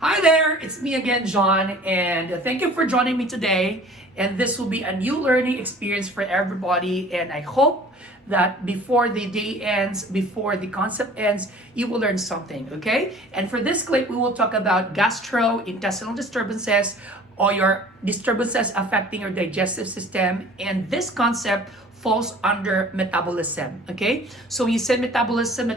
Hi there, it's me again, John, and thank you for joining me today. And this will be a new learning experience for everybody, and I hope that before the day ends, before the concept ends, you will learn something, okay? And for this clip, we will talk about gastrointestinal disturbances or your disturbances affecting your digestive system, and this concept falls under metabolism, okay? So when you say metabolism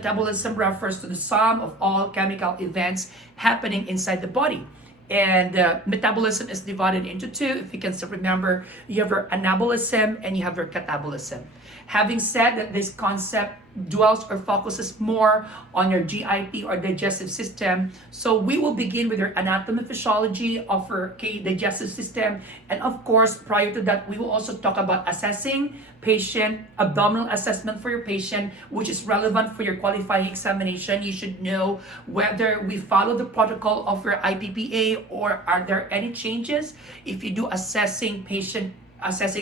refers to the sum of all chemical events happening inside the body. And metabolism is divided into two. If you can still remember, you have your anabolism and you have your catabolism. Having said that, this concept dwells or focuses more on your GIT or digestive system. So we will begin with your anatomy physiology of your digestive system. And of course, prior to that, we will also talk about assessing patient, abdominal assessment for your patient, which is relevant for your qualifying examination. You should know whether we follow the protocol of your IPPA or are there any changes if you do assessing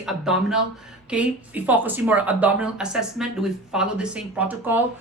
abdominal. Okay, we focusing more on abdominal assessment. Do we follow the same protocol?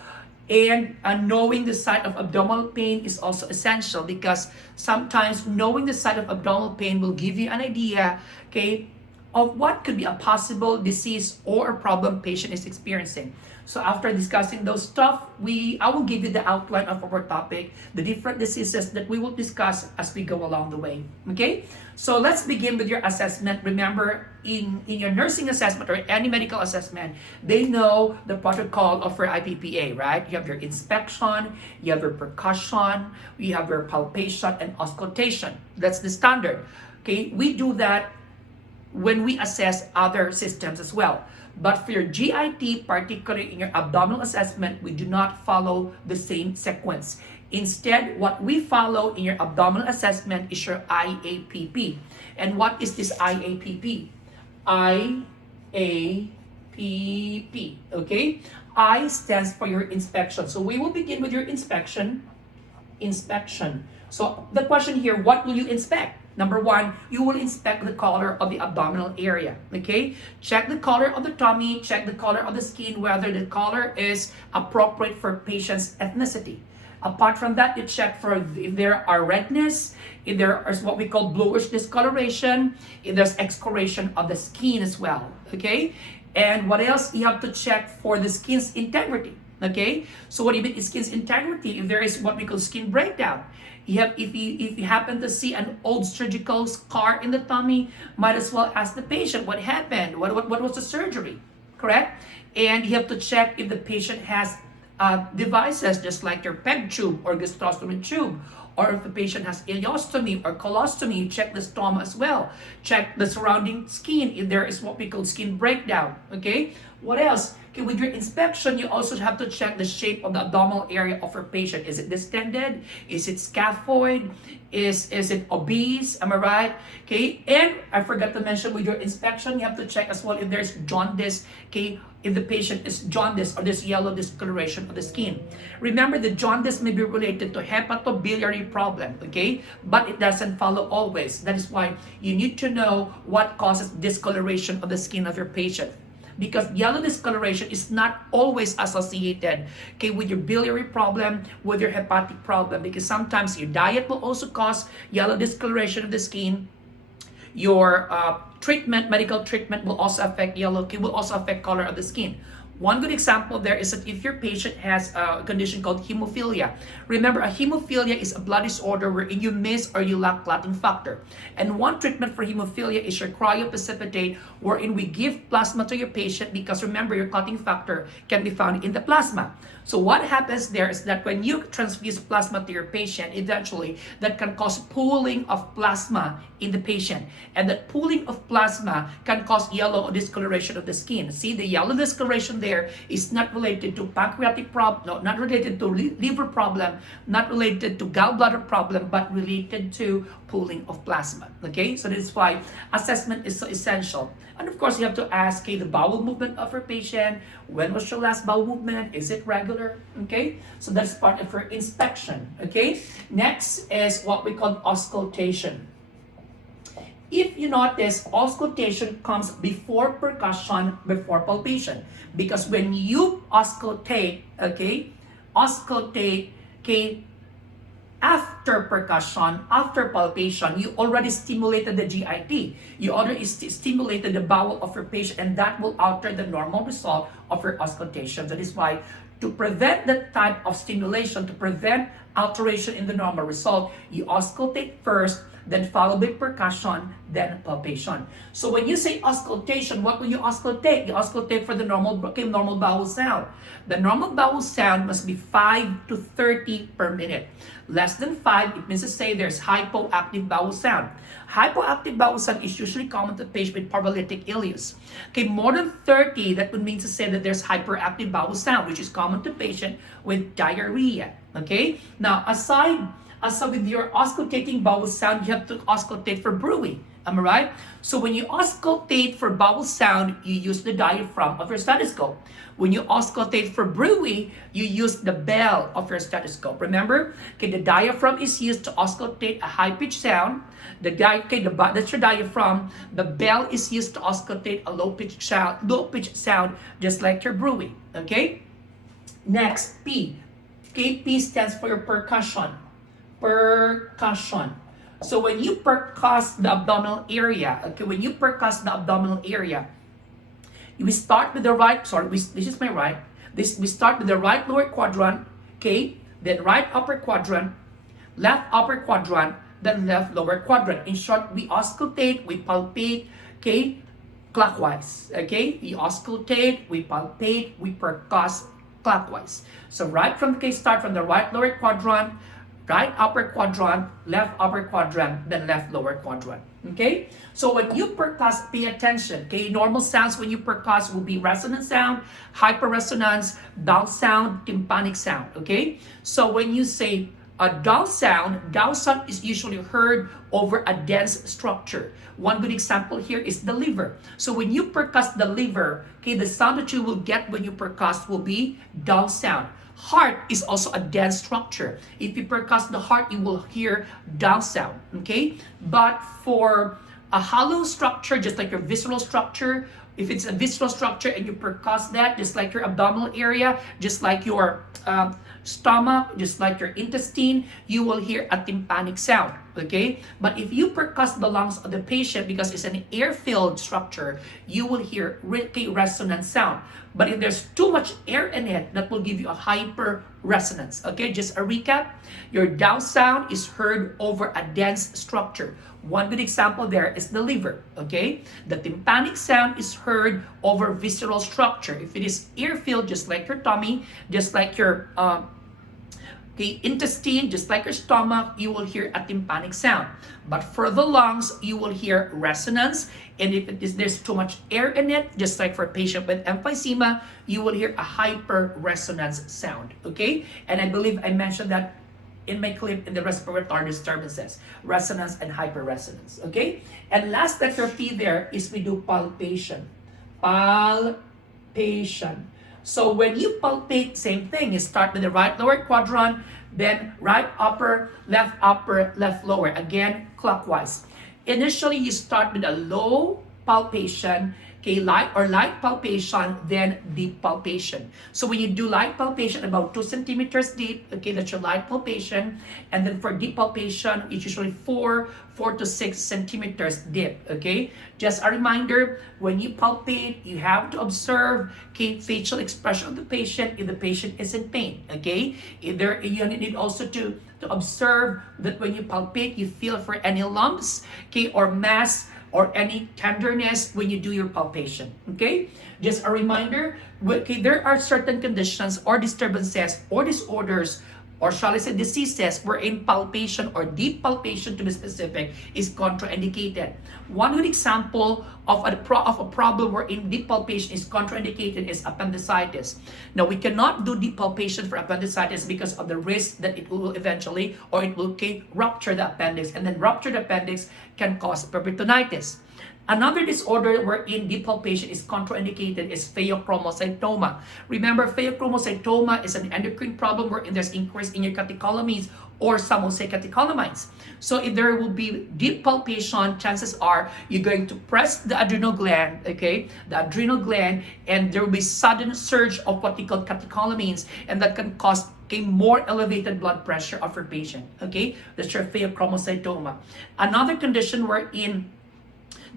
And knowing the site of abdominal pain is also essential because sometimes knowing the site of abdominal pain will give you an idea, okay, of what could be a possible disease or a problem patient is experiencing. So after discussing those stuff, I will give you the outline of our topic, the different diseases that we will discuss as we go along the way. Okay? So let's begin with your assessment. Remember, in your nursing assessment or any medical assessment, they know the protocol of your IPPA, right? You have your inspection, you have your percussion, you have your palpation and auscultation. That's the standard. Okay? We do that when we assess other systems as well. But for your GIT, particularly in your abdominal assessment, we do not follow the same sequence. Instead, what we follow in your abdominal assessment is your IAPP. And what is this IAPP? IAPP, okay? I stands for your inspection. So we will begin with your inspection. So the question here, what will you inspect? Number one, you will inspect the color of the abdominal area, okay? Check the color of the tummy, check the color of the skin, whether the color is appropriate for patient's ethnicity. Apart from that, you check for if there are redness, if there is what we call bluish discoloration, if there's excoloration of the skin as well, okay? And what else? You have to check for the skin's integrity, okay? So what do you mean skin's integrity? If there is what we call skin breakdown, if you happen to see an old surgical scar in the tummy, might as well ask the patient what happened, what was the surgery, correct? And you have to check if the patient has devices just like your PEG tube or gastrostomy tube, or if the patient has ileostomy or colostomy, you check the stoma as well. Check the surrounding skin if there is what we call skin breakdown, okay? What else? Okay, with your inspection, you also have to check the shape of the abdominal area of your patient. Is it distended? Is it scaphoid? Is it obese? Am I right? Okay, and I forgot to mention with your inspection, you have to check as well if there's jaundice, okay? If the patient is jaundice or this yellow discoloration of the skin. Remember, the jaundice may be related to hepatobiliary problem, okay? But it doesn't follow always. That is why you need to know what causes discoloration of the skin of your patient. Because yellow discoloration is not always associated, okay, with your biliary problem, with your hepatic problem, because sometimes your diet will also cause yellow discoloration of the skin. Your medical treatment will also affect will also affect color of the skin. One good example there is that if your patient has a condition called hemophilia. Remember, a hemophilia is a blood disorder wherein you miss or you lack clotting factor. And one treatment for hemophilia is your cryoprecipitate, wherein we give plasma to your patient because remember, your clotting factor can be found in the plasma. So what happens there is that when you transfuse plasma to your patient, eventually that can cause pooling of plasma in the patient. And that pooling of plasma can cause yellow discoloration of the skin. See, the yellow discoloration there is not related to pancreatic problem, no, not related to liver problem, not related to gallbladder problem, but related to pooling of plasma. Okay, so this is why assessment is so essential. And of course, you have to ask, okay, the bowel movement of your patient. When was your last bowel movement? Is it regular? Okay, so that's part of your inspection. Okay, next is what we call auscultation. If you notice, auscultation comes before percussion, before palpation. Because when you auscultate, okay, after percussion, after palpation, you already stimulated the GIT. You already stimulated the bowel of your patient, and that will alter the normal result of your auscultation. That is why, to prevent that type of stimulation, to prevent alteration in the normal result, you auscultate first, then followed by percussion, then palpation. So when you say auscultation, what will you auscultate? You auscultate for the normal bowel sound. The normal bowel sound must be 5 to 30 per minute. Less than 5, it means to say there's hypoactive bowel sound. Hypoactive bowel sound is usually common to patients with paralytic ileus. Okay, more than 30, that would mean to say that there's hyperactive bowel sound, which is common to patients with diarrhea. Okay, now aside with your auscultating bowel sound, you have to auscultate for brewing. Am I right? So when you auscultate for bowel sound, you use the diaphragm of your stethoscope. When you auscultate for brewing, you use the bell of your stethoscope. Remember, okay, the diaphragm is used to auscultate a high-pitched sound. That's your diaphragm. The bell is used to auscultate a low-pitched sound, just like your brewing. Okay. Next, P. Okay, P stands for your percussion. Percussion. So when you percuss the abdominal area, okay, we start with the right, this is my right. We start with the right lower quadrant, okay, then right upper quadrant, left upper quadrant, then left lower quadrant. In short, we auscultate, we palpate, okay, clockwise, okay? We auscultate, we palpate, we percuss clockwise. So start from the right lower quadrant, right upper quadrant, left upper quadrant, then left lower quadrant. Okay? So when you percuss, pay attention. Okay? Normal sounds when you percuss will be resonant sound, hyperresonance, dull sound, tympanic sound. Okay? So when you say a dull sound is usually heard over a dense structure. One good example here is the liver. So when you percuss the liver, okay, the sound that you will get when you percuss will be dull sound. Heart is also a dense structure. If you percuss the heart, you will hear dull sound, okay? But for a hollow structure, just like your visceral structure, if it's a visceral structure and you percuss that, just like your abdominal area, just like your stomach, just like your intestine, you will hear a tympanic sound, okay? But if you percuss the lungs of the patient, because it's an air-filled structure, you will hear resonant sound. But if there's too much air in it, that will give you a hyper resonance, okay? Just a recap, your dull sound is heard over a dense structure. One good example there is the liver, okay? The tympanic sound is heard over visceral structure. If it is air-filled, just like your tummy, just like your intestine, just like your stomach, you will hear a tympanic sound. But for the lungs, you will hear resonance. And if there's too much air in it, just like for a patient with emphysema, you will hear a hyper-resonance sound, okay? And I believe I mentioned that in my clip in the respiratory disturbances, resonance and hyperresonance, okay? And last letter P there is we do palpation. Palpation. So when you palpate, same thing. You start with the right lower quadrant, then right upper, left lower. Again, clockwise. Initially, you start with a low palpation, okay, light palpation, then deep palpation. So when you do light palpation, about 2 centimeters deep, okay, that's your light palpation. And then for deep palpation, it's usually 4 to 6 centimeters deep, okay? Just a reminder, when you palpate, you have to observe, okay, facial expression of the patient if the patient is in pain, okay? You need also to observe that when you palpate, you feel for any lumps, okay, or mass, or any tenderness when you do your palpation, okay? Just a reminder, okay, there are certain conditions or disturbances or disorders, or shall I say diseases, wherein palpation or deep palpation, to be specific, is contraindicated. One good example of a problem wherein deep palpation is contraindicated is appendicitis. Now, we cannot do deep palpation for appendicitis because of the risk that it will eventually, or it will rupture the appendix, and then rupture the appendix can cause peritonitis. Another disorder wherein deep palpation is contraindicated is pheochromocytoma. Remember, pheochromocytoma is an endocrine problem wherein there's increase in your catecholamines, or some will say catecholamines. So if there will be deep palpation, chances are you're going to press the adrenal gland, okay, the adrenal gland, and there will be sudden surge of what we call catecholamines, and that can cause Okay, more elevated blood pressure of your patient. Okay, that's your Pheochromocytoma. Another condition wherein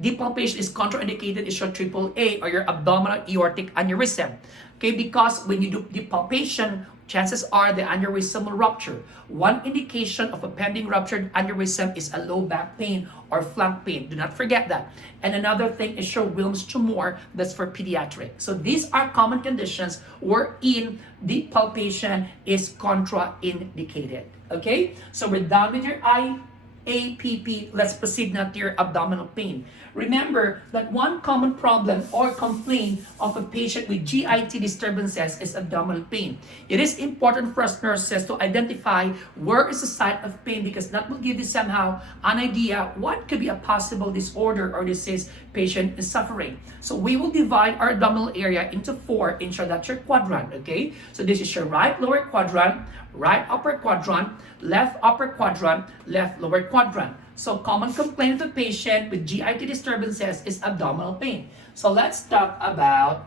depalpation is contraindicated is your AAA or your abdominal aortic aneurysm. Okay, because when you do depalpation, chances are the aneurysm will rupture. One indication of a pending ruptured aneurysm is a low back pain or flank pain. Do not forget that. And another thing is your Wilms tumor, that's for pediatric. So these are common conditions wherein depalpation is contraindicated. Okay, so we're done with your IAPP. Let's proceed now to your abdominal pain. Remember that one common problem or complaint of a patient with GIT disturbances is abdominal pain. It is important for us nurses to identify where is the site of pain, because that will give you somehow an idea what could be a possible disorder or disease patient is suffering. So we will divide our abdominal area into 4 in that's your quadrant, okay? So this is your right lower quadrant, right upper quadrant, left upper quadrant, left lower quadrant. So common complaint of the patient with GIT disturbances is abdominal pain. So let's talk about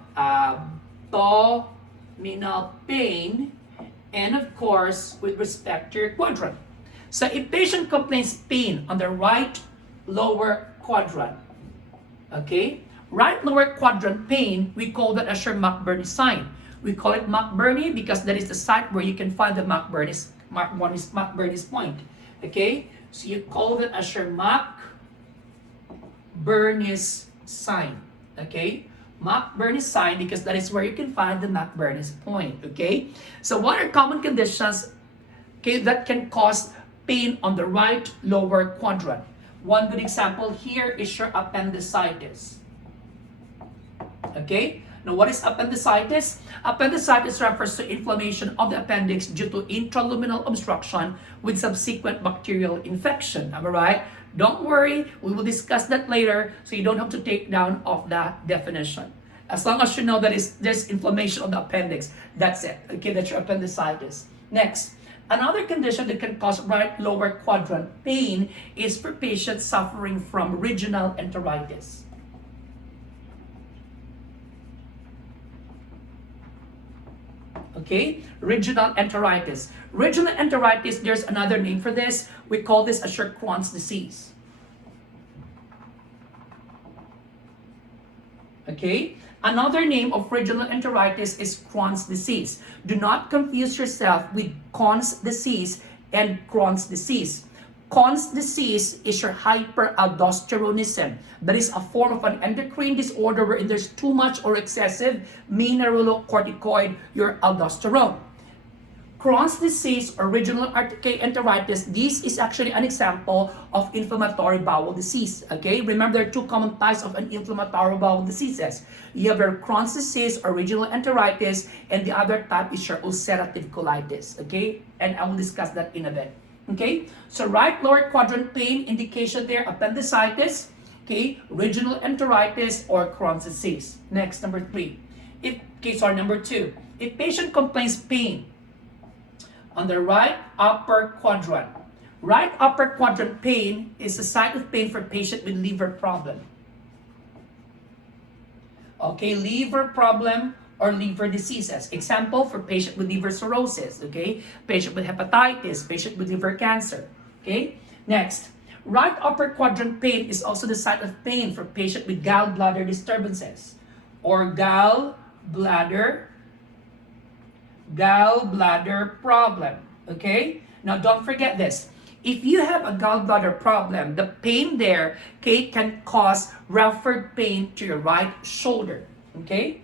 abdominal pain, and of course with respect to your quadrant. So if patient complains pain on the right lower quadrant, okay, right lower quadrant pain, we call that as your McBurney sign. We call it McBurney because that is the site where you can find the McBurney's point. Okay, so you call it as your McBurney's sign. Okay, McBurney's sign because that is where you can find the McBurney's point. Okay, so what are common conditions, okay, that can cause pain on the right lower quadrant? One good example here is your appendicitis. Okay, now what is appendicitis? Appendicitis refers to inflammation of the appendix due to intraluminal obstruction with subsequent bacterial infection. Am I right? Don't worry, we will discuss that later, so you don't have to take down of that definition. As long as you know that there's inflammation of the appendix, that's it. Okay, that's your appendicitis. Next, another condition that can cause right lower quadrant pain is for patients suffering from regional enteritis. Okay, regional enteritis. Regional enteritis, there's another name for this. We call this a Crohn's disease. Okay, another name of regional enteritis is Crohn's disease. Do not confuse yourself with Crohn's disease and Crohn's disease. Crohn's disease is your hyperaldosteronism. That is a form of an endocrine disorder wherein there's too much or excessive mineralocorticoid, your aldosterone. Crohn's disease or regional enteritis, this is actually an example of inflammatory bowel disease. Okay, remember there are 2 common types of an inflammatory bowel diseases. You have your Crohn's disease or regional enteritis, and the other type is your ulcerative colitis. Okay, and I will discuss that in a bit. Okay, so right lower quadrant pain, indication there, appendicitis, okay, regional enteritis or Crohn's disease. Next, number 2. If patient complains pain on the right upper quadrant. Right upper quadrant pain is a site of pain for patient with liver problem. Okay, liver problem or liver diseases. Example for patient with liver cirrhosis, okay? Patient with hepatitis, patient with liver cancer, okay? Next, right upper quadrant pain is also the site of pain for patient with gallbladder disturbances or gallbladder problem, okay? Now don't forget this. If you have a gallbladder problem, the pain there, okay, can cause referred pain to your right shoulder, okay?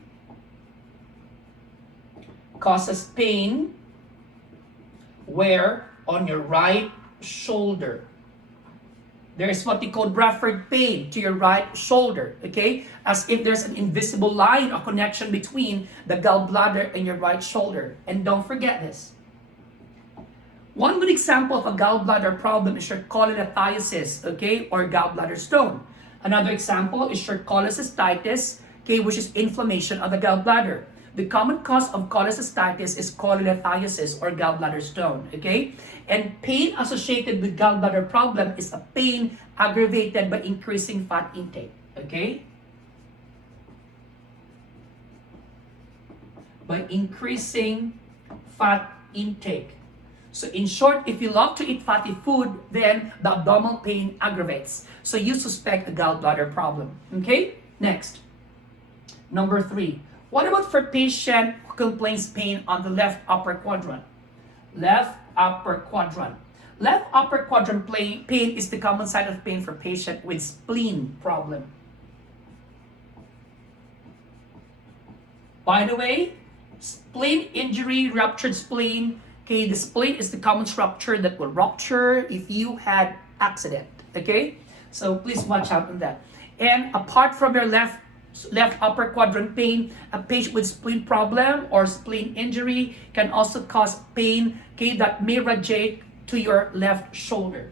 Causes pain where on your right shoulder. There is what we call referred pain to your right shoulder, okay? As if there's an invisible line or connection between the gallbladder and your right shoulder. And don't forget this. One good example of a gallbladder problem is your cholelithiasis, okay, or gallbladder stone. Another example is your cholecystitis, okay, which is inflammation of the gallbladder. The common cause of cholecystitis is cholelithiasis or gallbladder stone, okay? And pain associated with gallbladder problem is a pain aggravated by increasing fat intake, okay? By increasing fat intake. So in short, if you love to eat fatty food, then the abdominal pain aggravates. So you suspect a gallbladder problem. Okay? Next. Number 3. What about for patient who complains pain on the left upper quadrant? Left upper quadrant. Left upper quadrant pain is the common site of pain for patient with spleen problem. By the way, spleen injury, ruptured spleen. Okay, the spleen is the common structure that will rupture if you had accident. Okay, so please watch out on that. And apart from your left upper quadrant pain, a patient with spleen problem or spleen injury can also cause pain, okay, that may radiate to your left shoulder.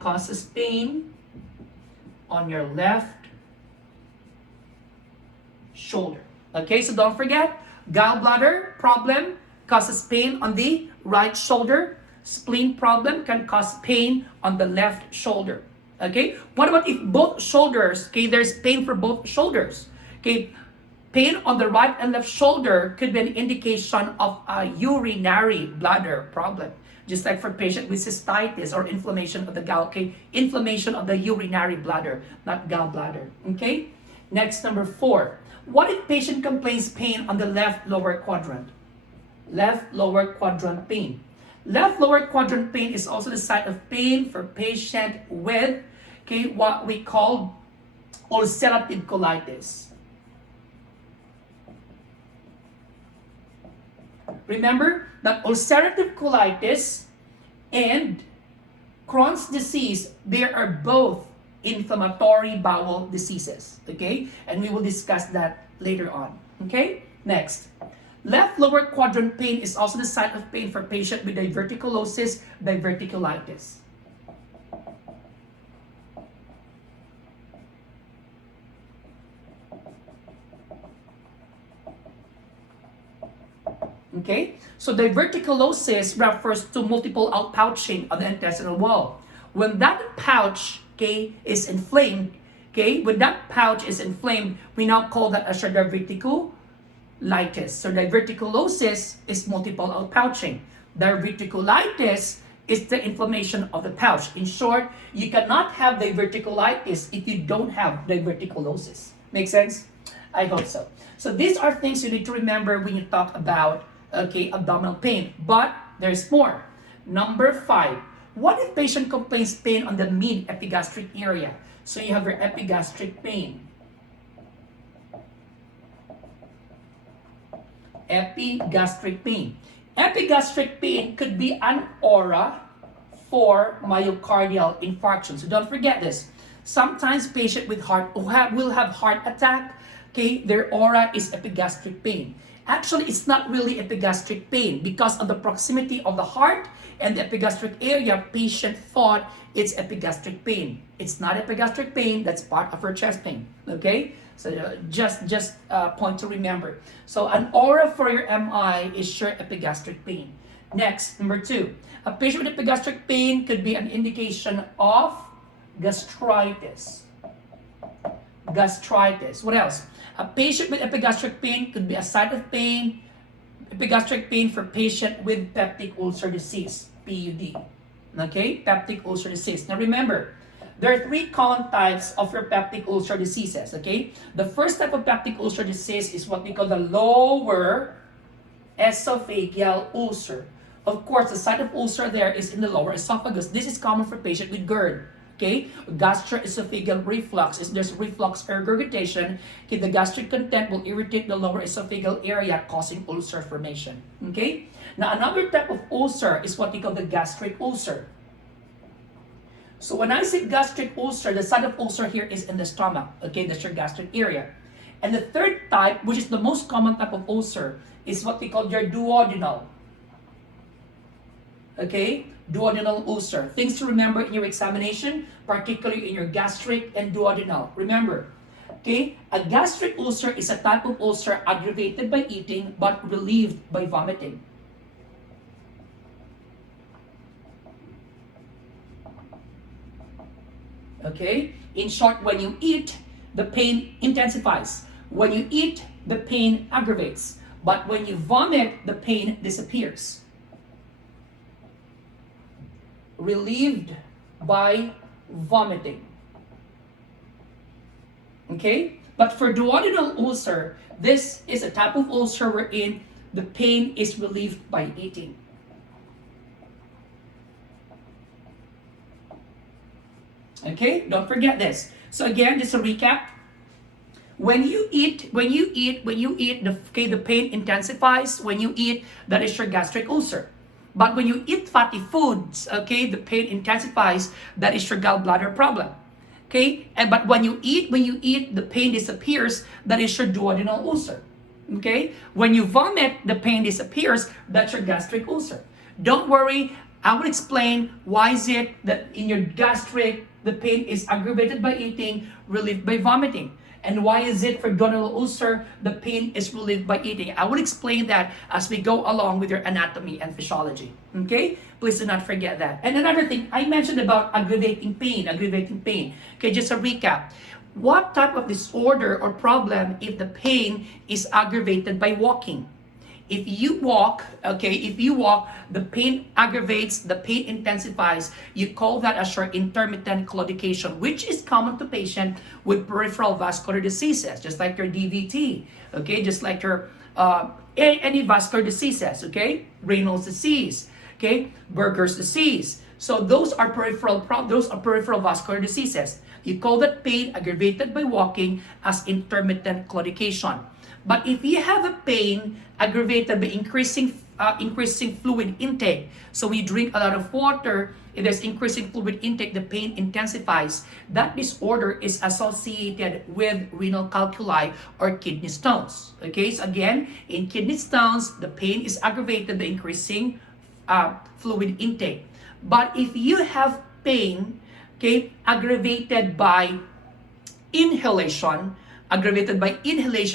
Causes pain on your left shoulder. Okay, so don't forget, gallbladder problem causes pain on the right shoulder. Spleen problem can cause pain on the left shoulder. Okay, what about if both shoulders, okay, there's pain for both shoulders. Okay, pain on the right and left shoulder could be an indication of a urinary bladder problem. Just like for patient with cystitis or inflammation of the okay, inflammation of the urinary bladder, not gallbladder. Okay, next, number 4. What if patient complains pain on the left lower quadrant? Left lower quadrant pain. Left lower quadrant pain is also the site of pain for patient with, okay, what we call ulcerative colitis. Remember that ulcerative colitis and Crohn's disease, they are both inflammatory bowel diseases, okay? And we will discuss that later on, okay? Next, left lower quadrant pain is also the site of pain for patient with diverticulosis, diverticulitis. Okay, so diverticulosis refers to multiple outpouching of the intestinal wall. When that pouch, okay, is inflamed, okay, when that pouch is inflamed, we now call that as a diverticulitis. So diverticulosis is multiple outpouching. Diverticulitis is the inflammation of the pouch. In short, you cannot have diverticulitis if you don't have diverticulosis. Make sense? I hope so. So these are things you need to remember when you talk about, okay, abdominal pain. But there's more. Number 5. What if patient complains pain on the mid-epigastric area? So you have your epigastric pain. Epigastric pain. Epigastric pain could be an aura for myocardial infarction. So don't forget this. Sometimes patient with heart will have heart attack. Okay, their aura is epigastric pain. Actually, it's not really epigastric pain because of the proximity of the heart and the epigastric area. Patient thought it's epigastric pain. It's not epigastric pain. That's part of her chest pain. Okay, so just point to remember. So an aura for your MI is sure epigastric pain. Next, number 2, a patient with epigastric pain could be an indication of gastritis. Gastritis. What else? A patient with epigastric pain could be a site of pain, epigastric pain for patient with peptic ulcer disease, PUD. Okay, peptic ulcer disease. Now remember, there are 3 common types of your peptic ulcer diseases. Okay, the first type of peptic ulcer disease is what we call the lower esophageal ulcer. Of course, the site of ulcer there is in the lower esophagus. This is common for patient with GERD. Okay, gastroesophageal reflux is there's reflux or regurgitation. Okay, the gastric content will irritate the lower esophageal area, causing ulcer formation. Okay, now another type of ulcer is what we call the gastric ulcer. So when I say gastric ulcer, the site of ulcer here is in the stomach. Okay, that's your gastric area. And the third type, which is the most common type of ulcer, is what we call your duodenal. Okay, duodenal ulcer. Things to remember in your examination, particularly in your gastric and duodenal. Remember, okay, a gastric ulcer is a type of ulcer aggravated by eating but relieved by vomiting. Okay, in short, when you eat, the pain intensifies. When you eat, the pain aggravates. But when you vomit, the pain disappears. Relieved by vomiting. Okay? But for duodenal ulcer, this is a type of ulcer wherein the pain is relieved by eating. Okay? Don't forget this. So again, just a recap. When you eat, the pain intensifies. When you eat, that is your gastric ulcer. But when you eat fatty foods, okay, the pain intensifies. That is your gallbladder problem. Okay, but when you eat, the pain disappears. That is your duodenal ulcer. Okay, when you vomit, the pain disappears. That's your gastric ulcer. Don't worry. I will explain why is it that in your gastric the pain is aggravated by eating, relieved by vomiting. And why is it for duodenal ulcer, the pain is relieved by eating? I will explain that as we go along with your anatomy and physiology. Okay? Please do not forget that. And another thing, I mentioned about aggravating pain. Okay, just a recap. What type of disorder or problem if the pain is aggravated by walking? If you walk, the pain aggravates, the pain intensifies. You call that as your intermittent claudication, which is common to patients with peripheral vascular diseases, just like your DVT, okay, just like your any vascular diseases, okay, Raynaud's disease, okay, Berger's disease. So those are peripheral vascular diseases. You call that pain aggravated by walking as intermittent claudication. But if you have a pain aggravated by increasing fluid intake, so we drink a lot of water, if there's increasing fluid intake, the pain intensifies. That disorder is associated with renal calculi or kidney stones. Okay, so again, in kidney stones, the pain is aggravated by increasing fluid intake. But if you have pain, okay, aggravated by inhalation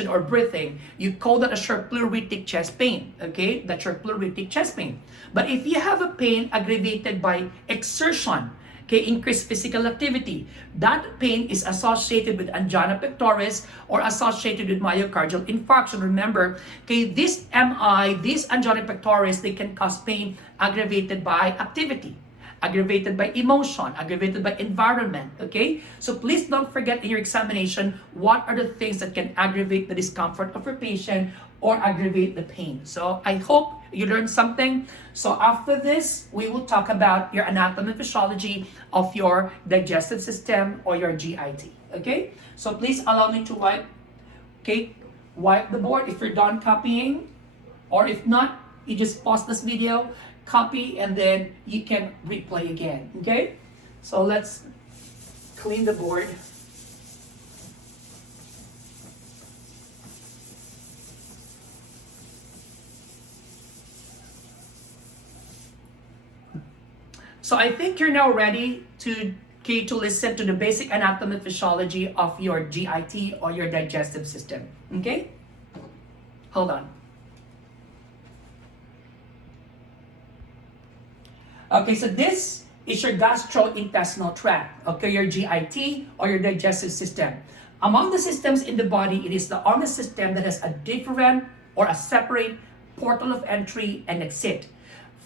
or breathing, you call that as your pleuritic chest pain, okay? That's your pleuritic chest pain. But if you have a pain aggravated by exertion, okay, increased physical activity, that pain is associated with angina pectoris or associated with myocardial infarction. Remember, okay, these angina pectoris, they can cause pain aggravated by activity, aggravated by emotion, aggravated by environment, okay? So please don't forget in your examination, what are the things that can aggravate the discomfort of your patient or aggravate the pain. So I hope you learned something. So after this, we will talk about your anatomy and physiology of your digestive system or your GIT, okay? So please allow me to wipe the board if you're done copying, or if not, you just pause this video, copy, and then you can replay again, okay? So let's clean the board. So I think you're now ready to listen to the basic anatomy and physiology of your GIT or your digestive system, okay? Hold on. Okay, so this is your gastrointestinal tract, okay, your GIT or your digestive system. Among the systems in the body, it is the only system that has a different or a separate portal of entry and exit.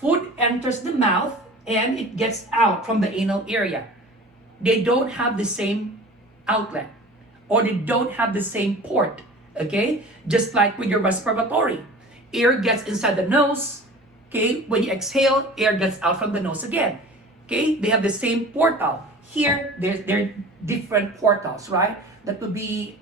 Food enters the mouth and it gets out from the anal area. They don't have the same outlet or they don't have the same port, okay? Just like with your respiratory. Air gets inside the nose, okay? When you exhale, air gets out from the nose again, okay? They have the same portal. Here, they're different portals, right? That would be,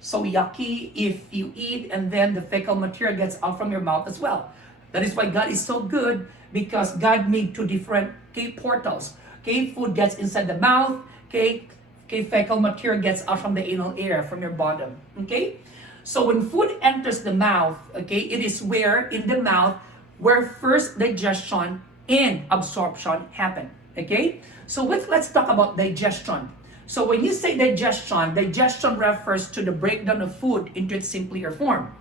so yucky if you eat and then the fecal material gets out from your mouth as well. That is why God is so good, because God made two different portals. Okay, food gets inside the mouth. Okay, fecal material gets out from the anal area, from your bottom. Okay, so when food enters the mouth, okay, it is where in the mouth where first digestion and absorption happen. Okay, so let's talk about digestion. So when you say digestion refers to the breakdown of food into its simpler form.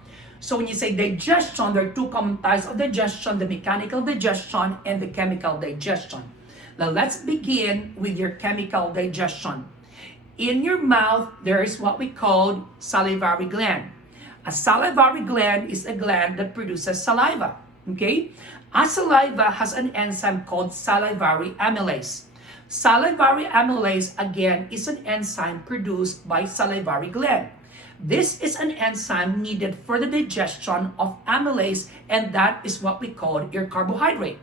So when you say digestion, there are two common types of digestion, the mechanical digestion and the chemical digestion. Now let's begin with your chemical digestion. In your mouth, there is what we call salivary gland. A salivary gland is a gland that produces saliva. Okay? A saliva has an enzyme called salivary amylase. Salivary amylase, again, is an enzyme produced by salivary gland. This is an enzyme needed for the digestion of amylase, and that is what we call your carbohydrate.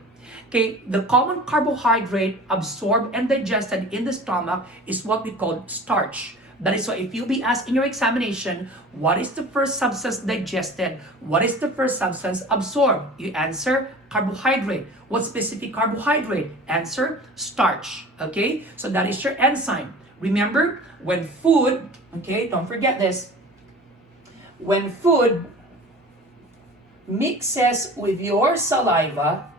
Okay, the common carbohydrate absorbed and digested in the stomach is what we call starch. That is why if you be asked in your examination, what is the first substance digested? What is the first substance absorbed? You answer carbohydrate. What specific carbohydrate? Answer starch. Okay, so that is your enzyme. Remember, when food, okay, don't forget this, when food mixes with your saliva,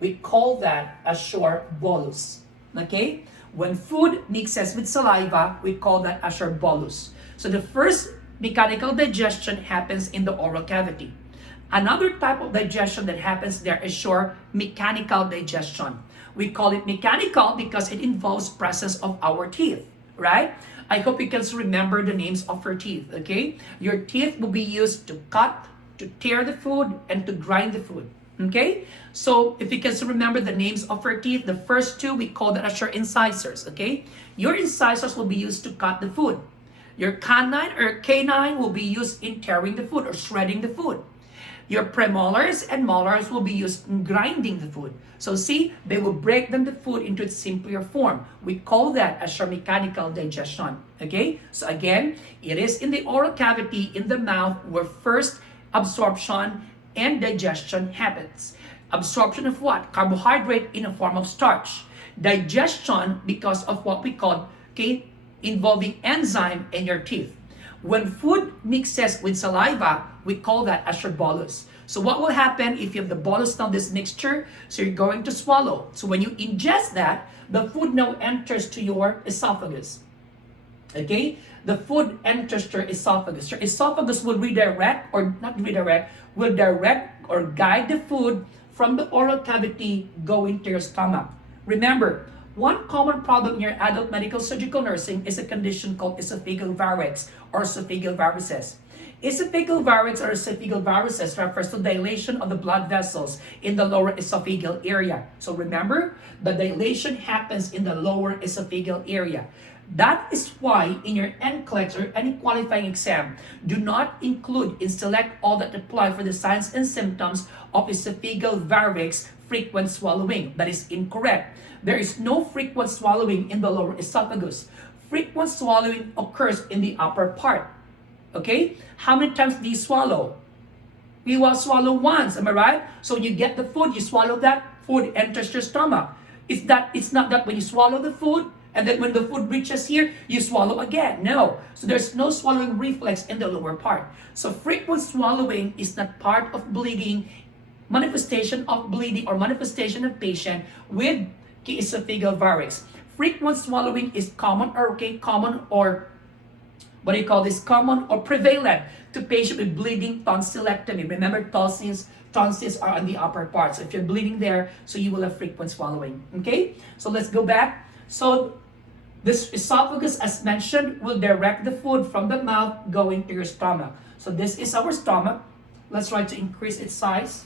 we call that a short bolus. Okay? When food mixes with saliva, we call that a short bolus. So the first mechanical digestion happens in the oral cavity. Another type of digestion that happens there is short mechanical digestion. We call it mechanical because it involves presence of our teeth, right? I hope you can remember the names of your teeth, okay? Your teeth will be used to cut, to tear the food, and to grind the food, okay? So if you can remember the names of your teeth, the first two, we call that as your incisors, okay? Your incisors will be used to cut the food. Your canine will be used in tearing the food or shredding the food. Your premolars and molars will be used in grinding the food. So see, they will break down the food into its simpler form. We call that as your mechanical digestion. Okay? So again, it is in the oral cavity in the mouth where first absorption and digestion happens. Absorption of what? Carbohydrate in a form of starch. Digestion because of what we call, okay, involving enzyme in your teeth. When food mixes with saliva, we call that as your bolus. So what will happen if you have the bolus of this mixture? So you're going to swallow. So when you ingest that, the food now enters to your esophagus. Okay? The food enters to your esophagus. Your esophagus will redirect, or not redirect, will direct or guide the food from the oral cavity going to your stomach. Remember, one common problem in your adult medical surgical nursing is a condition called esophageal varix or esophageal varices. Esophageal varix or esophageal varices refers to dilation of the blood vessels in the lower esophageal area. So remember, the dilation happens in the lower esophageal area. That is why in your NCLEX or any qualifying exam, do not include and select all that apply for the signs and symptoms of esophageal varix frequent swallowing. That is incorrect. There is no frequent swallowing in the lower esophagus. Frequent swallowing occurs in the upper part. Okay? How many times do you swallow? You will swallow once, am I right? So when you get the food, you swallow that, food enters your stomach. It's not that when you swallow the food, and then when the food reaches here, you swallow again. No. So there's no swallowing reflex in the lower part. So frequent swallowing is not part of bleeding, manifestation of bleeding or manifestation of patient with esophageal varix. Frequent swallowing is common or common or prevalent to patient with bleeding tonsillectomy. Remember, tonsils are on the upper part. So if you're bleeding there, so you will have frequent swallowing. Okay? So let's go back. So this esophagus, as mentioned, will direct the food from the mouth going to your stomach. So this is our stomach. Let's try to increase its size.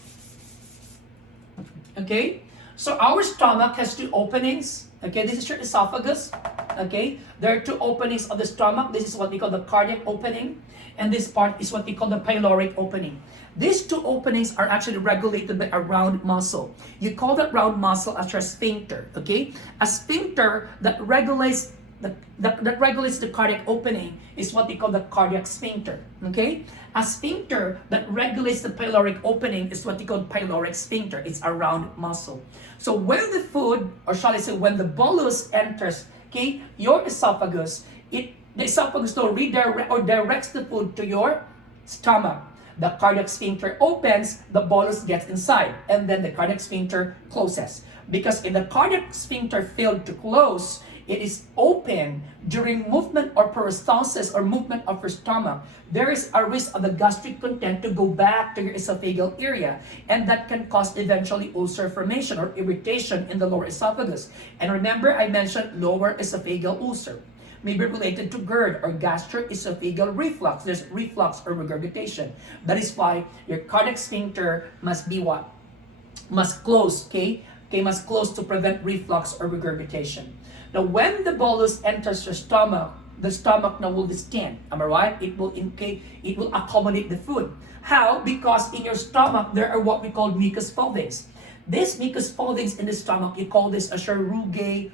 Okay? So our stomach has two openings. Okay, this is your esophagus. Okay, there are two openings of the stomach. This is what we call the cardiac opening, and this part is what we call the pyloric opening. These two openings are actually regulated by a round muscle. You call that round muscle as your sphincter. Okay, a sphincter that regulates the cardiac opening is what we call the cardiac sphincter. Okay, a sphincter that regulates the pyloric opening is what we call pyloric sphincter. It's a round muscle. So when the food, or shall I say, when the bolus enters, okay, your esophagus, the esophagus now directs the food to your stomach. The cardiac sphincter opens, the bolus gets inside, and then the cardiac sphincter closes. Because if the cardiac sphincter failed to close, it is open during movement or peristalsis or movement of your stomach, there is a risk of the gastric content to go back to your esophageal area, and that can cause eventually ulcer formation or irritation in the lower esophagus. And remember, I mentioned lower esophageal ulcer. may be related to GERD or gastroesophageal reflux. There's reflux or regurgitation. That is why your cardiac sphincter must be what? Must close, okay? Okay, must close to prevent reflux or regurgitation. Now, when the bolus enters your stomach, the stomach now will distend. Am I right? It will accommodate the food. How? Because in your stomach there are what we call mucus foldings. These mucus foldings in the stomach, you call this as your rugae.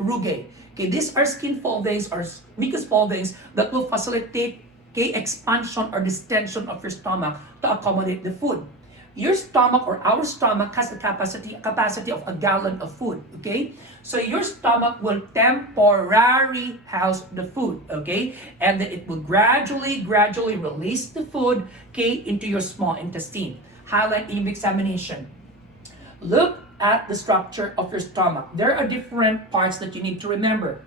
Okay, these are skin foldings or mucus foldings that will facilitate expansion or distension of your stomach to accommodate the food. Your stomach or our stomach has the capacity of a gallon of food, okay? So your stomach will temporarily house the food, okay? And then it will gradually release the food, okay, into your small intestine. Highlight in your examination. Look at the structure of your stomach. There are different parts that you need to remember.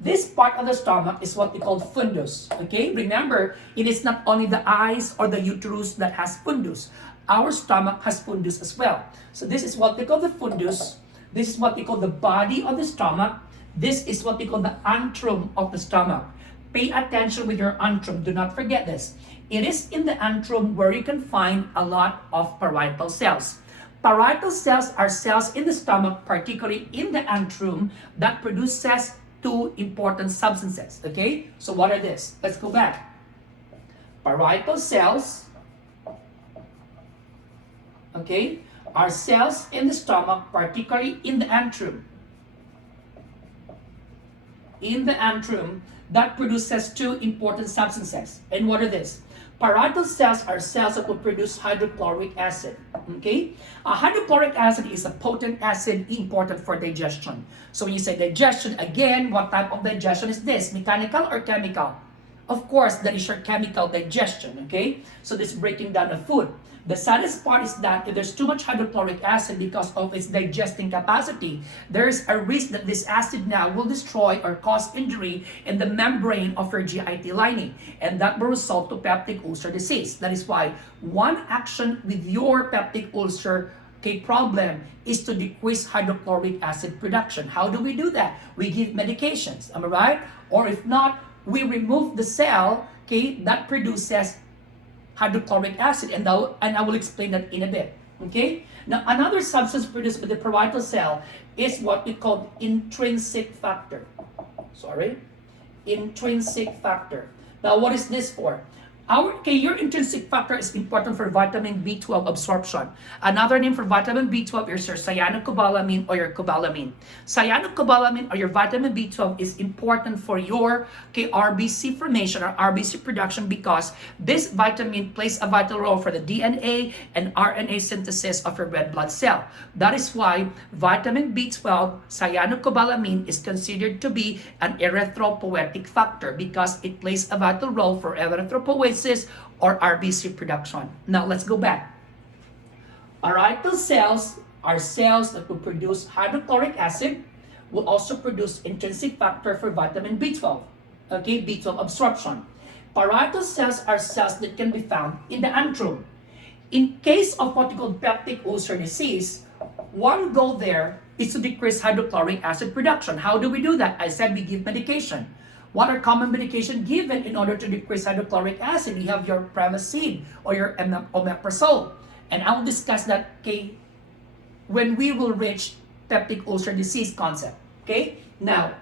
This part of the stomach is what we call fundus, okay? Remember, it is not only the eyes or the uterus that has fundus. Our stomach has fundus as well. So this is what we call the fundus. This is what we call the body of the stomach. This is what we call the antrum of the stomach. Pay attention with your antrum. Do not forget this. It is in the antrum where you can find a lot of parietal cells. Parietal cells are cells in the stomach, particularly in the antrum, that produces two important substances. Okay? So what are these? Let's go back. Parietal cells, okay, are cells in the stomach, particularly in the antrum. In the antrum, that produces two important substances. And what are these? Parietal cells are cells that will produce hydrochloric acid. Okay? Hydrochloric acid is a potent acid important for digestion. So when you say digestion, again, what type of digestion is this? Mechanical or chemical? Of course, that is your chemical digestion. Okay? So this breaking down of food. The saddest part is that if there's too much hydrochloric acid because of its digesting capacity, there's a risk that this acid now will destroy or cause injury in the membrane of your GIT lining, and that will result to peptic ulcer disease. That is why one action with your peptic ulcer problem is to decrease hydrochloric acid production. How do we do that? We give medications, am I right? Or if not, we remove the cell that produces hydrochloric acid, and I will explain that in a bit. Okay? Now, another substance produced by the parietal cell is what we call intrinsic factor. Intrinsic factor. Now, what is this for? Your intrinsic factor is important for vitamin B12 absorption. Another name for vitamin B12 is your cyanocobalamin or your cobalamin. Cyanocobalamin or your vitamin B12 is important for your RBC formation or RBC production because this vitamin plays a vital role for the DNA and RNA synthesis of your red blood cell. That is why vitamin B12, cyanocobalamin, is considered to be an erythropoietic factor because it plays a vital role for erythropoiesis or RBC production. Now let's go back. Parietal cells are cells that will produce hydrochloric acid, will also produce intrinsic factor for vitamin B12, okay, B12 absorption. Parietal cells are cells that can be found in the antrum. In case of what we call peptic ulcer disease, one goal there is to decrease hydrochloric acid production. How do we do that? I said we give medication. What are common medication given in order to decrease hydrochloric acid? You have your Prevacid or your omeprazole. And I will discuss that when we will reach peptic ulcer disease concept. Okay? Now,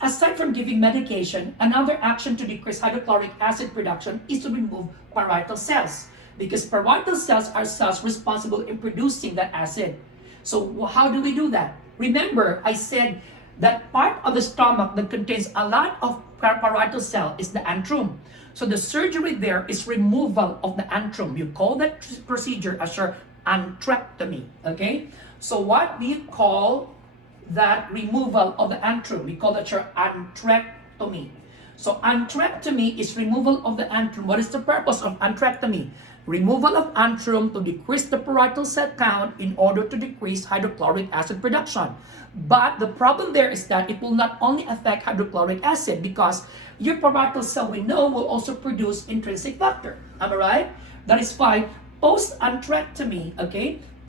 aside from giving medication, another action to decrease hydrochloric acid production is to remove parietal cells. Because parietal cells are cells responsible in producing that acid. So how do we do that? Remember, I said that part of the stomach that contains a lot of parietal cell is the antrum. So the surgery there is removal of the antrum. You call that procedure as your antrectomy. Okay? So what do you call that removal of the antrum? We call that your antrectomy. So antrectomy is removal of the antrum. What is the purpose of antrectomy? Removal of antrum to decrease the parietal cell count in order to decrease hydrochloric acid production. But the problem there is that it will not only affect hydrochloric acid because your parietal cell, we know, will also produce intrinsic factor. Am I right? That is why post-antrectomy,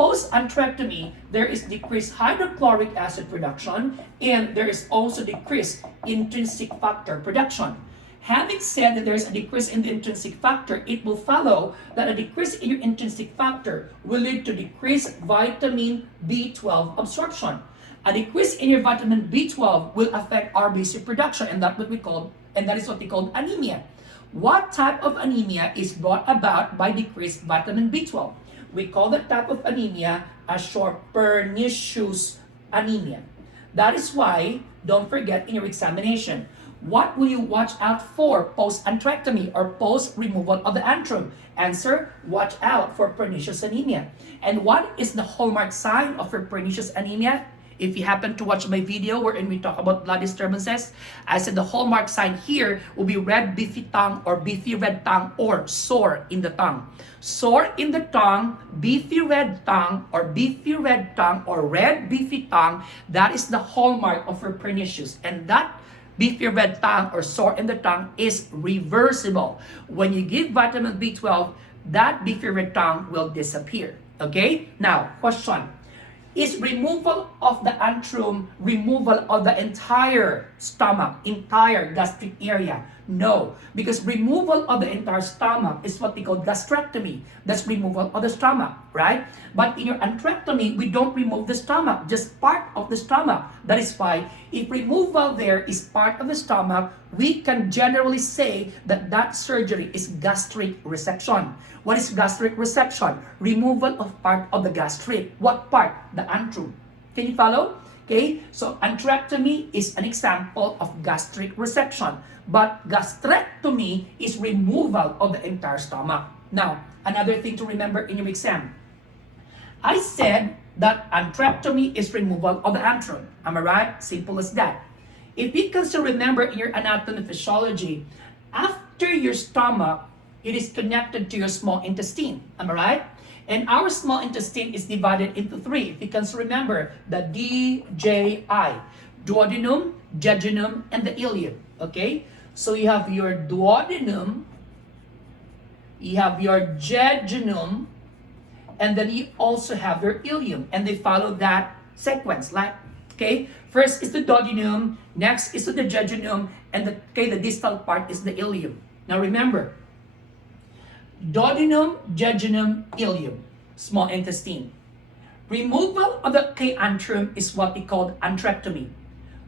Post-antrectomy, there is decreased hydrochloric acid production and there is also decreased intrinsic factor production. Having said that there is a decrease in the intrinsic factor, it will follow that a decrease in your intrinsic factor will lead to decreased vitamin B12 absorption. A decrease in your vitamin B12 will affect RBC production, and that is what we call anemia. What type of anemia is brought about by decreased vitamin B12? We call that type of anemia a short pernicious anemia. That is why, don't forget in your examination, what will you watch out for post-antrectomy or post-removal of the antrum? Answer, watch out for pernicious anemia. And what is the hallmark sign of your pernicious anemia? If you happen to watch my video wherein we talk about blood disturbances, I said the hallmark sign here will be red beefy tongue or beefy red tongue or sore in the tongue. Sore in the tongue, beefy red tongue or beefy red tongue or red beefy tongue, that is the hallmark of your pernicious. And that beefy red tongue or sore in the tongue is reversible. When you give vitamin B12, that beefy red tongue will disappear. Okay? Now, question. Is removal of the antrum removal of the entire stomach, entire gastric area? No, because removal of the entire stomach is what we call gastrectomy. That's removal of the stomach, right? But in your antrectomy, we don't remove the stomach, just part of the stomach. That is why if removal there is part of the stomach, we can generally say that that surgery is gastric resection. What is gastric resection? Removal of part of the gastric. What part? The antrum. Can you follow? Okay, so antrectomy is an example of gastric resection, but gastrectomy is removal of the entire stomach. Now, another thing to remember in your exam. I said that antrectomy is removal of the antrum. Am I right? Simple as that. If you can still remember in your anatomy physiology, after your stomach, it is connected to your small intestine. Am I right? And our small intestine is divided into three. If you can remember, the DJI, duodenum, jejunum, and the ileum. Okay? So you have your duodenum, you have your jejunum, and then you also have your ileum. And they follow that sequence. Okay? First is the duodenum, next is the jejunum, and the distal part is the ileum. Now remember, duodenum, jejunum, ileum, small intestine. Removal of the antrum is what we call antrectomy.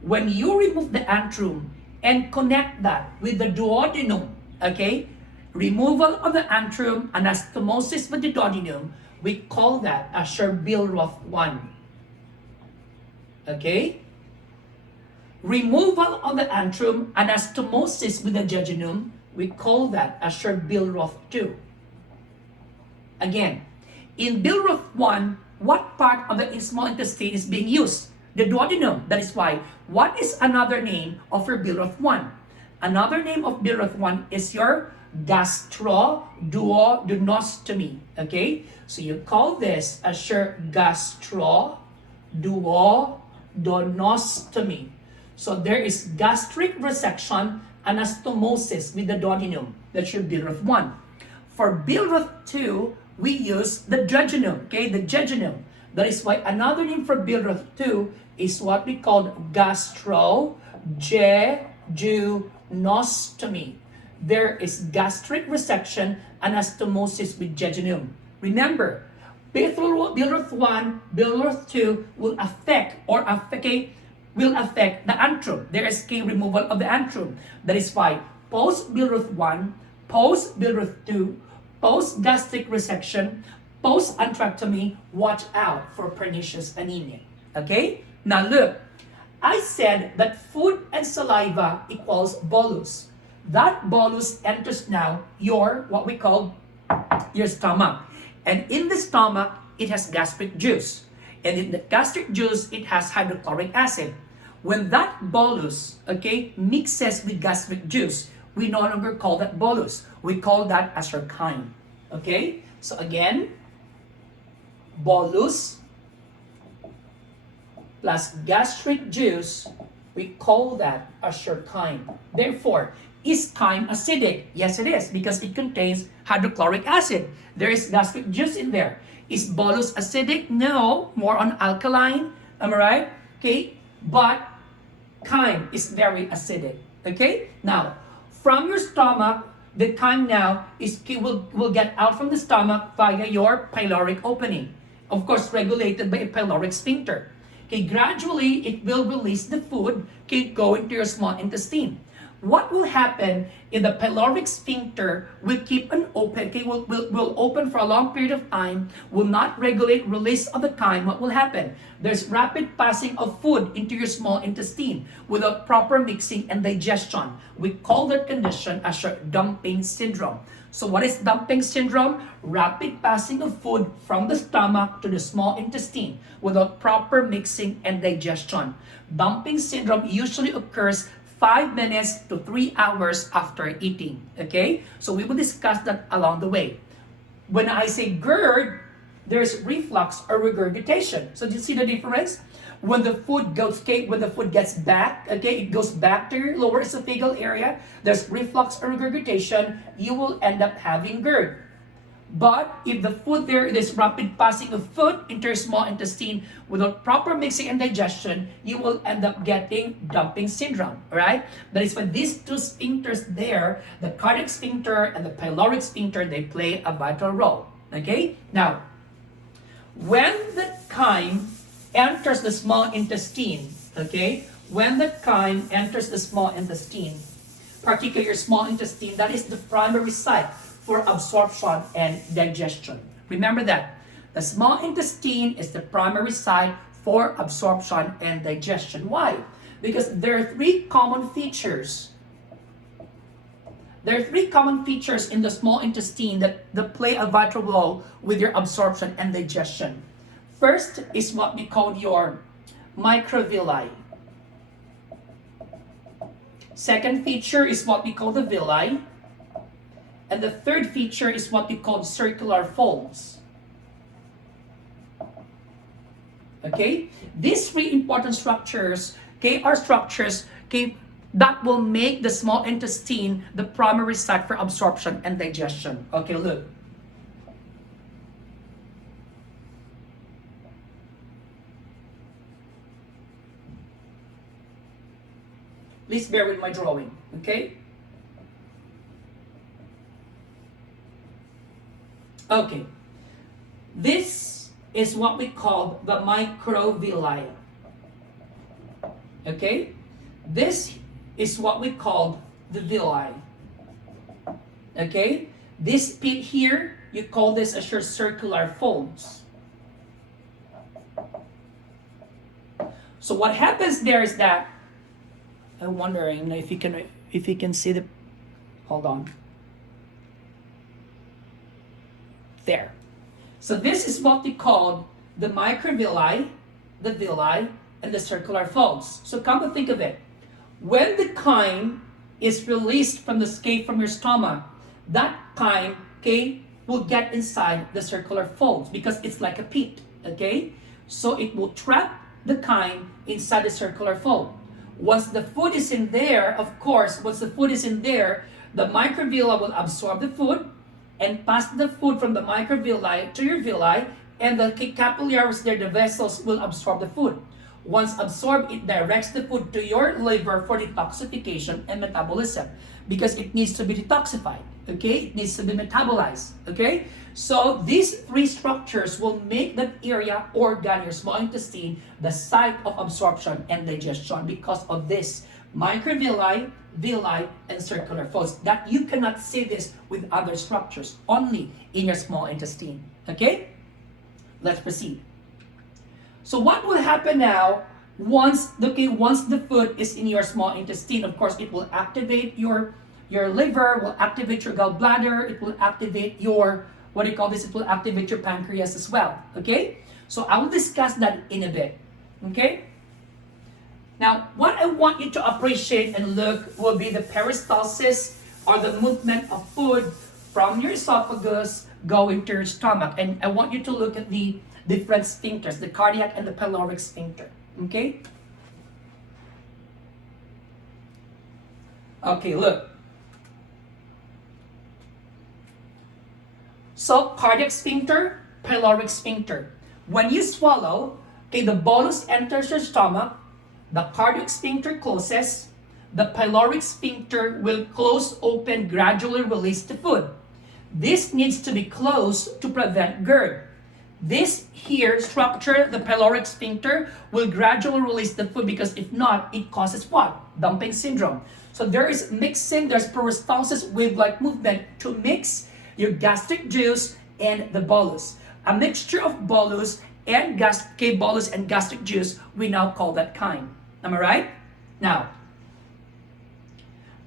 When you remove the antrum and connect that with the duodenum, okay, removal of the antrum, anastomosis with the duodenum, we call that a Sherbill-Roth 1. Okay? Removal of the antrum, anastomosis with the jejunum, we call that a Sherbill-Roth 2. Again, in Billroth 1, what part of the small intestine is being used? The duodenum. That is why. What is another name of your Billroth 1? Another name of Billroth 1 is your gastroduodenostomy. Okay? So you call this as your gastroduodenostomy. So there is gastric resection, anastomosis with the duodenum. That's your Billroth 1. For Billroth 2, we use the jejunum, okay, the jejunum. That is why another name for Billroth 2 is what we call gastrojejunostomy. There is gastric resection, anastomosis with jejunum. Remember, Billroth 1, Billroth 2 will affect the antrum. There is removal of the antrum. That is why post-Billroth 1, post-Billroth 2, post-gastric resection, post-antrectomy, watch out for pernicious anemia. Okay? Now look, I said that food and saliva equals bolus. That bolus enters now your, what we call, your stomach. And in the stomach, it has gastric juice. And in the gastric juice, it has hydrochloric acid. When that bolus, okay, mixes with gastric juice, we no longer call that bolus. We call that as your chyme. Okay? So again, bolus plus gastric juice, we call that as your chyme. Therefore, Is chyme acidic? Yes, it is, because it contains hydrochloric acid. There is gastric juice in there. Is bolus acidic? No, more on alkaline. Am I right? Okay, but chyme is very acidic. Okay, now from your stomach, the chyme now will get out from the stomach via your pyloric opening. Of course, regulated by a pyloric sphincter. Okay, gradually it will release the food, okay, go into your small intestine. What will happen in the pyloric sphincter will keep an open, okay, will open for a long period of time, will not regulate release of the chyme. What will happen? There's rapid passing of food into your small intestine without proper mixing and digestion. We call that condition as your dumping syndrome. So what is dumping syndrome? Rapid passing of food from the stomach to the small intestine without proper mixing and digestion. Dumping syndrome usually occurs 5 minutes to 3 hours after eating. Okay? So we will discuss that along the way. When I say GERD, there's reflux or regurgitation. So do you see the difference? When the food gets back, okay, it goes back to your lower esophageal area, there's reflux or regurgitation, you will end up having GERD. But if the food there's rapid passing of food into your small intestine without proper mixing and digestion, you will end up getting dumping syndrome, all right? That is when these two sphincters there, the cardiac sphincter and the pyloric sphincter, they play a vital role, okay? Now, when the chyme enters the small intestine, okay? When the chyme enters the small intestine, particularly your small intestine, that is the primary site for absorption and digestion. Remember that. The small intestine is the primary site for absorption and digestion. Why? Because there are three common features. There are three common features in the small intestine that play a vital role with your absorption and digestion. First is what we call your microvilli. Second feature is what we call the villi. And the third feature is what we call circular folds. Okay? These three important structures, okay, are structures, okay, that will make the small intestine the primary site for absorption and digestion. Okay, look. Please bear with my drawing, okay? Okay, this is what we call the microvilli. Okay, this is what we call the villi. Okay, this bit here, you call this as your circular folds. So what happens there is that, I'm wondering if you can see the, hold on. There. So this is what we call the microvilli, the villi, and the circular folds. So come to think of it. When the chyme is released from the scale from your stomach, that chyme, okay, will get inside the circular folds because it's like a pit, okay? So it will trap the chyme inside the circular fold. Once the food is in there, of course, once the food is in there, the microvilli will absorb the food and pass the food from the microvilli to your villi, and the capillaries there, the vessels, will absorb the food. Once absorbed, it directs the food to your liver for detoxification and metabolism because it needs to be detoxified, okay? It needs to be metabolized, okay? So these three structures will make that area, organ, your small intestine, the site of absorption and digestion because of this microvilli, villi, and circular folds. That you cannot see this with other structures, only in your small intestine. Okay? Let's proceed. So what will happen now once the food is in your small intestine? Of course, it will activate your liver, will activate your gallbladder, it will activate your, what do you call this? It will activate your pancreas as well. Okay? So I will discuss that in a bit. Okay? Now, what I want you to appreciate and look will be the peristalsis, or the movement of food from your esophagus going to your stomach. And I want you to look at the different sphincters, the cardiac and the pyloric sphincter. Okay? Okay, look. So cardiac sphincter, pyloric sphincter. When you swallow, okay, the bolus enters your stomach, the cardiac sphincter closes, the pyloric sphincter will close open, gradually release the food. This needs to be closed to prevent GERD. This here structure, the pyloric sphincter, will gradually release the food because if not, it causes what? Dumping syndrome. So there is mixing, there's peristalsis, wave-like movement to mix your gastric juice and the bolus. A mixture of bolus and bolus and gastric juice, we now call that kind. Am I right? Now,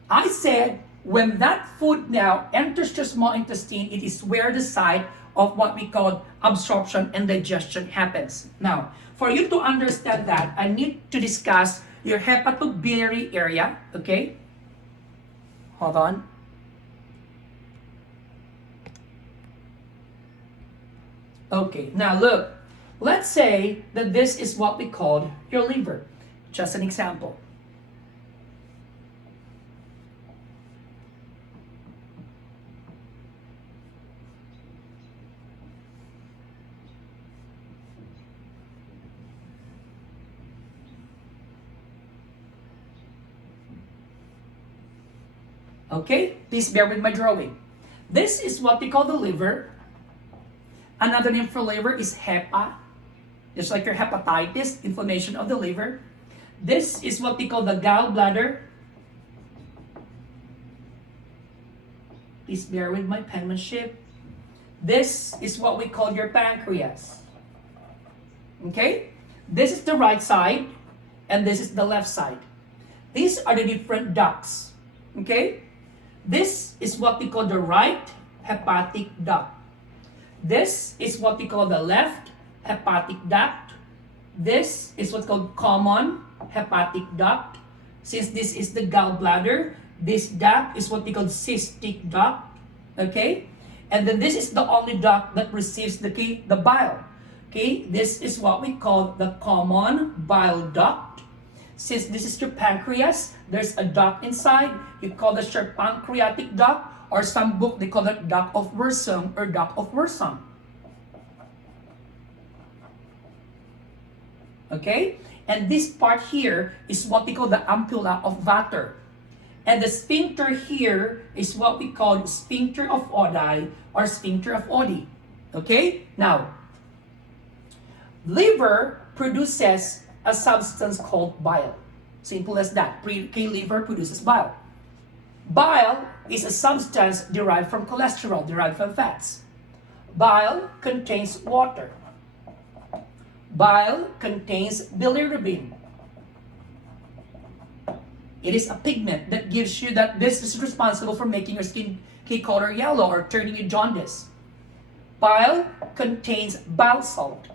I said when that food now enters the small intestine, it is where the site of what we call absorption and digestion happens. Now, for you to understand that, I need to discuss your hepatobiliary area, okay? Hold on. Okay, now look, let's say that this is what we call your liver. Just an example. Okay, please bear with my drawing. This is what we call the liver. Another name for liver is hepa. Just like your hepatitis, inflammation of the liver. This is what we call the gallbladder. Please bear with my penmanship. This is what we call your pancreas. Okay? This is the right side, and this is the left side. These are the different ducts. Okay? This is what we call the right hepatic duct. This is what we call the left hepatic duct. This is what's called common hepatic duct. Since this is the gallbladder, this duct is what we call cystic duct. Okay? And then this is the only duct that receives the bile. Okay? This is what we call the common bile duct. Since this is your pancreas, there's a duct inside. You call this your pancreatic duct, or some book they call it duct of Wirsum or duct of Wirsum. Okay? And this part here is what we call the ampulla of Vater. And the sphincter here is what we call sphincter of Oddi or sphincter of Oddi. Okay? Now, liver produces a substance called bile. Simple as that. Liver produces bile. Bile is a substance derived from cholesterol, derived from fats. Bile contains water. Bile contains bilirubin. It is a pigment that gives you that this is responsible for making your skin color yellow or turning you jaundice. Bile contains bile salt.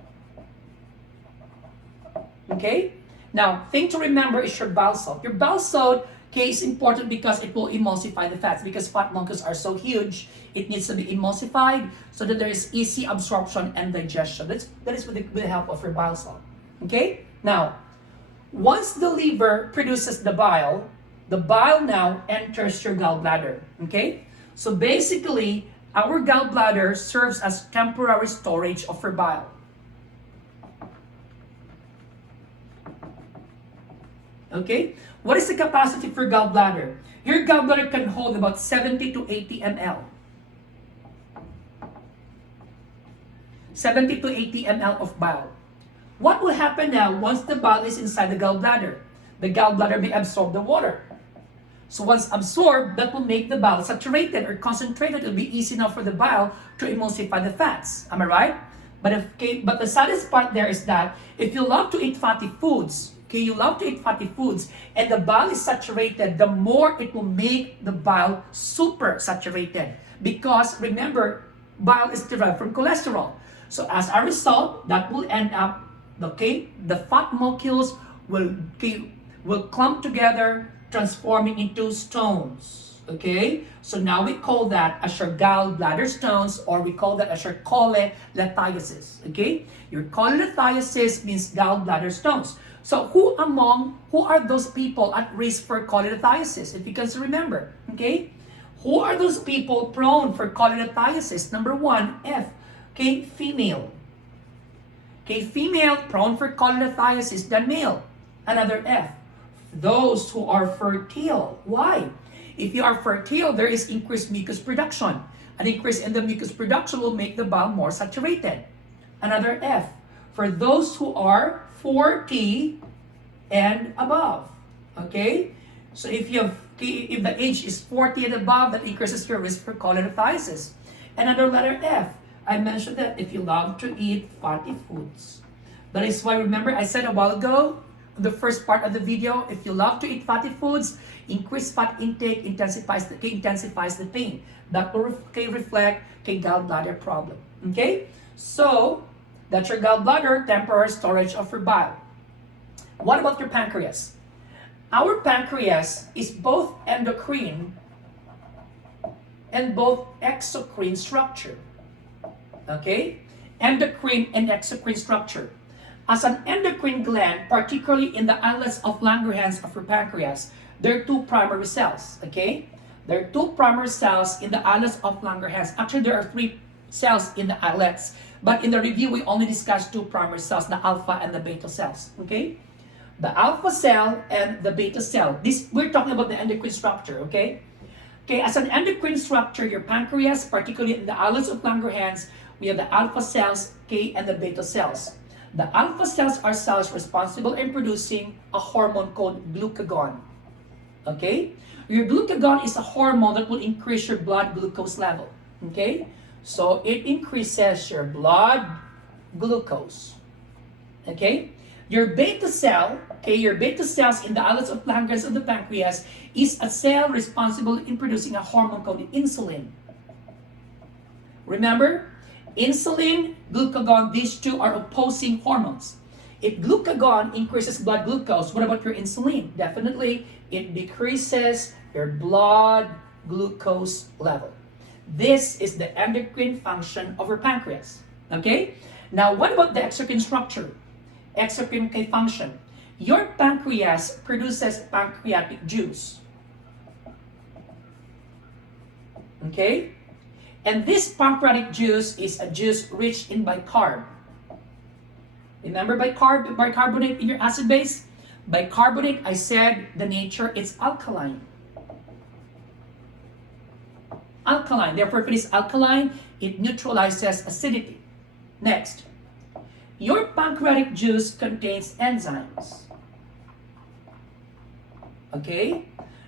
Okay? Now, thing to remember is your bile salt. Your bile salt is important because it will emulsify the fats. Because fat molecules are so huge, it needs to be emulsified so that there is easy absorption and digestion. That is with the help of your bile salt. Okay? Now, once the liver produces the bile now enters your gallbladder. Okay? So basically, our gallbladder serves as temporary storage of your bile. Okay? What is the capacity for gallbladder? Your gallbladder can hold about 70 to 80 ml. 70 to 80 ml of bile. What will happen now once the bile is inside the gallbladder? The gallbladder may absorb the water. So once absorbed, that will make the bile saturated or concentrated. It will be easy enough for the bile to emulsify the fats. Am I right? But the saddest part there is that if you love to eat fatty foods, you love to eat fatty foods, and the bile is saturated, the more it will make the bile super saturated. Because remember, bile is derived from cholesterol. So as a result, that will end up, the fat molecules will clump together, transforming into stones. Okay? So now we call that as your gallbladder stones, or we call that as your cholelithiasis. Okay? Your cholelithiasis means gallbladder stones. So who are those people at risk for cholelithiasis? If you can remember, okay? Who are those people prone for cholelithiasis? Number one, F. Okay, female. Okay, female prone for cholelithiasis than male. Another F. Those who are fertile. Why? If you are fertile, there is increased mucus production. An increase in the mucus production will make the bile more saturated. Another F. For those who are 40 and above. Okay? So if the age is 40 and above, that increases your risk for cholelithiasis. Another letter F. I mentioned that if you love to eat fatty foods. That is why, remember, I said a while ago, the first part of the video, if you love to eat fatty foods, increased fat intake intensifies the pain. That will reflect a gallbladder problem. Okay? So, that's your gallbladder, temporary storage of your bile. What about your pancreas? Our pancreas is both endocrine and both exocrine structure. Okay? Endocrine and exocrine structure. As an endocrine gland, particularly in the islets of Langerhans of your pancreas, there are two primary cells. Okay? There are two primary cells in the islets of Langerhans. Actually, there are three cells in the islets. But in the review, we only discussed two primary cells, the alpha and the beta cells. Okay? The alpha cell and the beta cell. We're talking about the endocrine structure. Okay? Okay, as an endocrine structure, your pancreas, particularly in the islets of Langerhans, we have the alpha cells, okay, and the beta cells. The alpha cells are cells responsible in producing a hormone called glucagon. Okay? Your glucagon is a hormone that will increase your blood glucose level. Okay? So it increases your blood glucose. Okay? Your beta cell, okay, your beta cells in the islets of Langerhans of the pancreas is a cell responsible in producing a hormone called insulin. Remember? Insulin, glucagon, these two are opposing hormones. If glucagon increases blood glucose, what about your insulin? Definitely, it decreases your blood glucose level. This is the endocrine function of your pancreas. Okay? Now, what about the exocrine structure? Exocrine function. Your pancreas produces pancreatic juice. Okay? And this pancreatic juice is a juice rich in bicarb. Remember bicarbonate in your acid base? Bicarbonate, I said the nature, it's alkaline. Alkaline. Therefore, if it is alkaline, it neutralizes acidity. Next. Your pancreatic juice contains enzymes. Okay?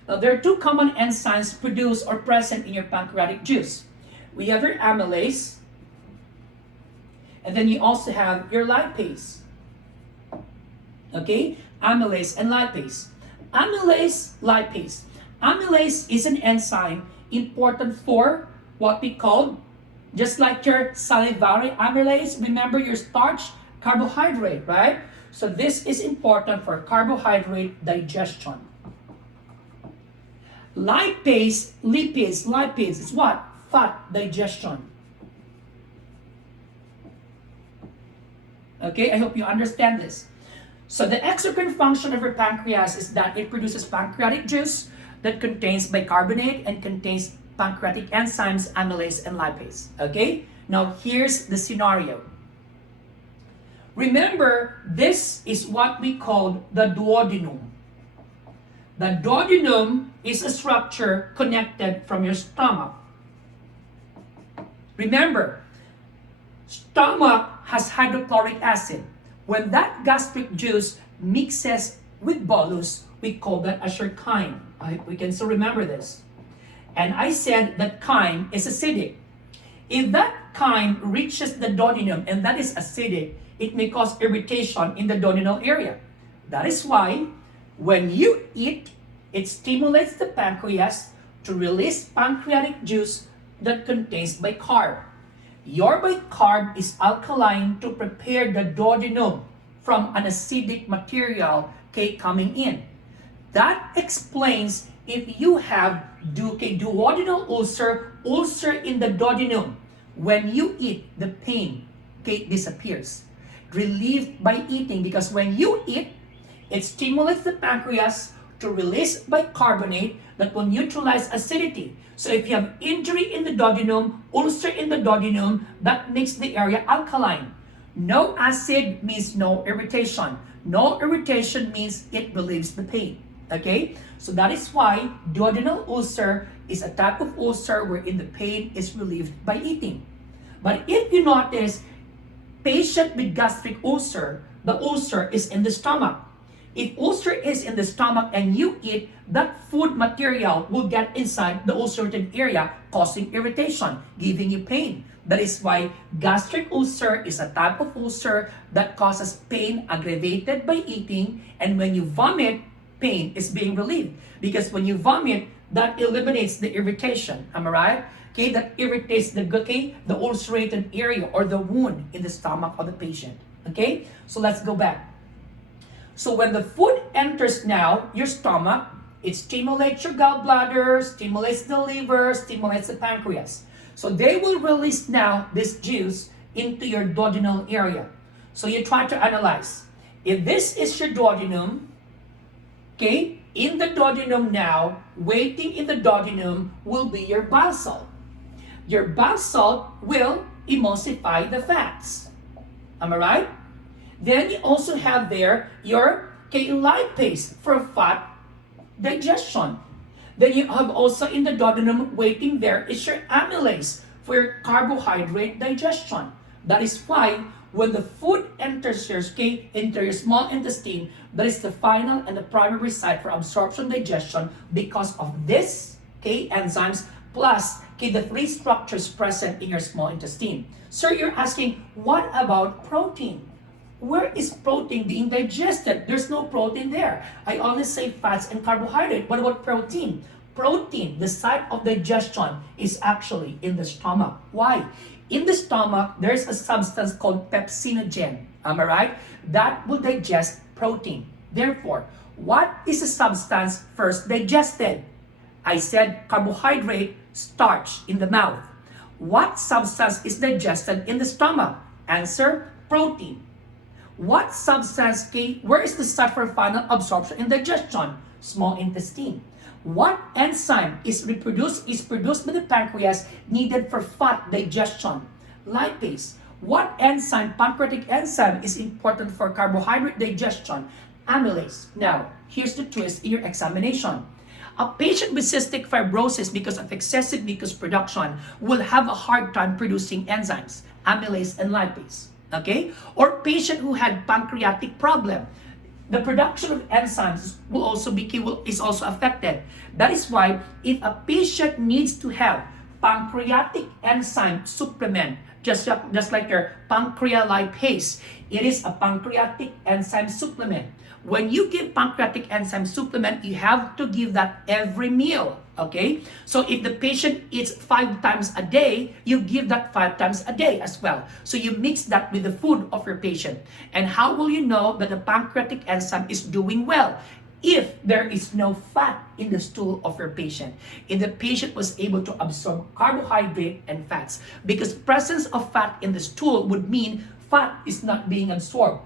Now, there are two common enzymes produced or present in your pancreatic juice. We have your amylase, and then you also have your lipase. Okay? Amylase and lipase. Amylase, lipase. Amylase is an enzyme important for what we call, just like your salivary amylase, remember your starch, carbohydrate, right? So this is important for carbohydrate digestion. Lipase is what? Fat digestion. Okay, I hope you understand this. So the exocrine function of your pancreas is that it produces pancreatic juice that contains bicarbonate and contains pancreatic enzymes, amylase and lipase. Okay, now here's the scenario. Remember, this is what we call the duodenum. The duodenum is a structure connected from your stomach. Remember, stomach has hydrochloric acid. When that gastric juice mixes with bolus, we call that as your chyme. We can still remember this. And I said that chyme is acidic. If that chyme reaches the duodenum and that is acidic, it may cause irritation in the duodenal area. That is why when you eat, it stimulates the pancreas to release pancreatic juice that contains bicarb. Your bicarb is alkaline to prepare the duodenum from an acidic material coming in. That explains if you have duodenal ulcer in the duodenum, when you eat, the pain disappears. Relieved by eating, because when you eat, it stimulates the pancreas to release bicarbonate that will neutralize acidity. So if you have injury in the duodenum, ulcer in the duodenum, that makes the area alkaline. No acid means no irritation. No irritation means it relieves the pain. Okay? So that is why duodenal ulcer is a type of ulcer wherein the pain is relieved by eating. But if you notice, patient with gastric ulcer, the ulcer is in the stomach. If ulcer is in the stomach and you eat, that food material will get inside the ulcerated area, causing irritation, giving you pain. That is why gastric ulcer is a type of ulcer that causes pain aggravated by eating, and when you vomit, pain is being relieved. Because when you vomit, that eliminates the irritation. Am I right? Okay, that irritates the ulcerated area or the wound in the stomach of the patient. Okay, so let's go back. So when the food enters now your stomach, it stimulates your gallbladder, stimulates the liver, stimulates the pancreas. So they will release now this juice into your duodenal area. So you try to analyze. If this is your duodenum, okay, in the duodenum now, waiting in the duodenum will be your bile salt. Your bile salt will emulsify the fats. Am I right? Then you also have there your lipase for fat digestion. Then you have also in the duodenum waiting there is your amylase for your carbohydrate digestion. That is why when the food enters your into your small intestine, that is the final and the primary site for absorption digestion because of this enzymes plus the three structures present in your small intestine. So you're asking, what about protein? Where is protein being digested? There's no protein there. I only say fats and carbohydrate. What about protein? Protein, the site of digestion, is actually in the stomach. Why? In the stomach, there's a substance called pepsinogen. Am I right? That will digest protein. Therefore, what is the substance first digested? I said carbohydrate, starch in the mouth. What substance is digested in the stomach? Answer, protein. What substance, where is the site for final absorption and digestion? Small intestine. What enzyme is produced by the pancreas needed for fat digestion? Lipase. What enzyme, pancreatic enzyme, is important for carbohydrate digestion? Amylase. Now, here's the twist in your examination. A patient with cystic fibrosis because of excessive mucus production will have a hard time producing enzymes, amylase and lipase. Okay? Or patient who had pancreatic problem, the production of enzymes will also is also affected. That is why if a patient needs to have pancreatic enzyme supplement, just like your pancrealipase, it is a pancreatic enzyme supplement. When you give pancreatic enzyme supplement, you have to give that every meal. Okay? So if the patient eats 5 times a day, you give that 5 times a day as well. So you mix that with the food of your patient. And how will you know that the pancreatic enzyme is doing well? If there is no fat in the stool of your patient, if the patient was able to absorb carbohydrate and fats, because presence of fat in the stool would mean fat is not being absorbed.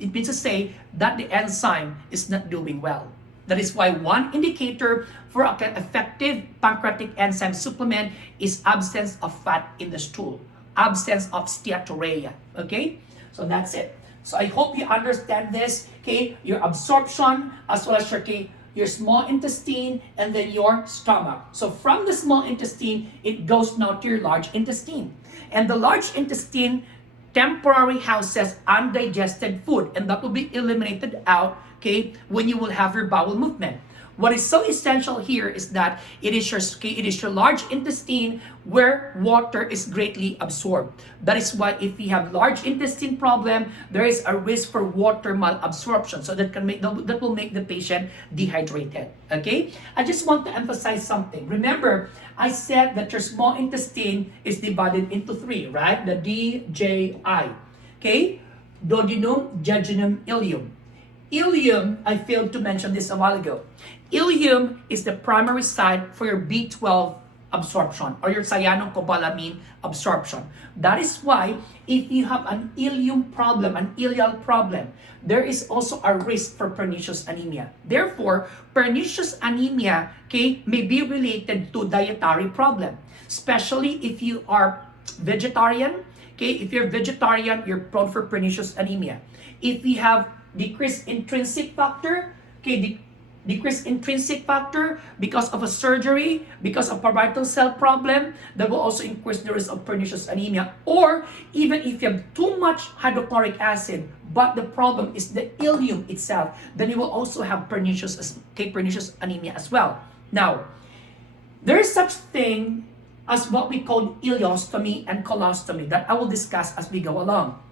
It means to say that the enzyme is not doing well. That is why one indicator for an effective pancreatic enzyme supplement is absence of fat in the stool, absence of steatorrhea. Okay, so that's it. So I hope you understand this. Okay, your absorption as well as your small intestine and then your stomach. So from the small intestine, it goes now to your large intestine, and the large intestine temporarily houses undigested food, and that will be eliminated out, when you will have your bowel movement. What is so essential here is that it is your large intestine where water is greatly absorbed. That is why if you have large intestine problem, there is a risk for water malabsorption. So that will make the patient dehydrated. Okay? I just want to emphasize something. Remember, I said that your small intestine is divided into 3, right? The DJI. Okay? Duodenum, jejunum, ileum. Ileum, I failed to mention this a while ago. Ileum is the primary site for your B12 absorption or your cyanocobalamin absorption. That is why if you have an ileum problem, an ileal problem, there is also a risk for pernicious anemia. Therefore, pernicious anemia, okay, may be related to dietary problem, especially if you are vegetarian. Okay, if you're vegetarian, you're prone for pernicious anemia. If you have decreased intrinsic factor, okay, decreased intrinsic factor because of a surgery, because of parietal cell problem, that will also increase the risk of pernicious anemia. Or even if you have too much hydrochloric acid, but the problem is the ileum itself, then you will also have pernicious anemia as well. Now, there is such thing as what we call ileostomy and colostomy that I will discuss as we go along.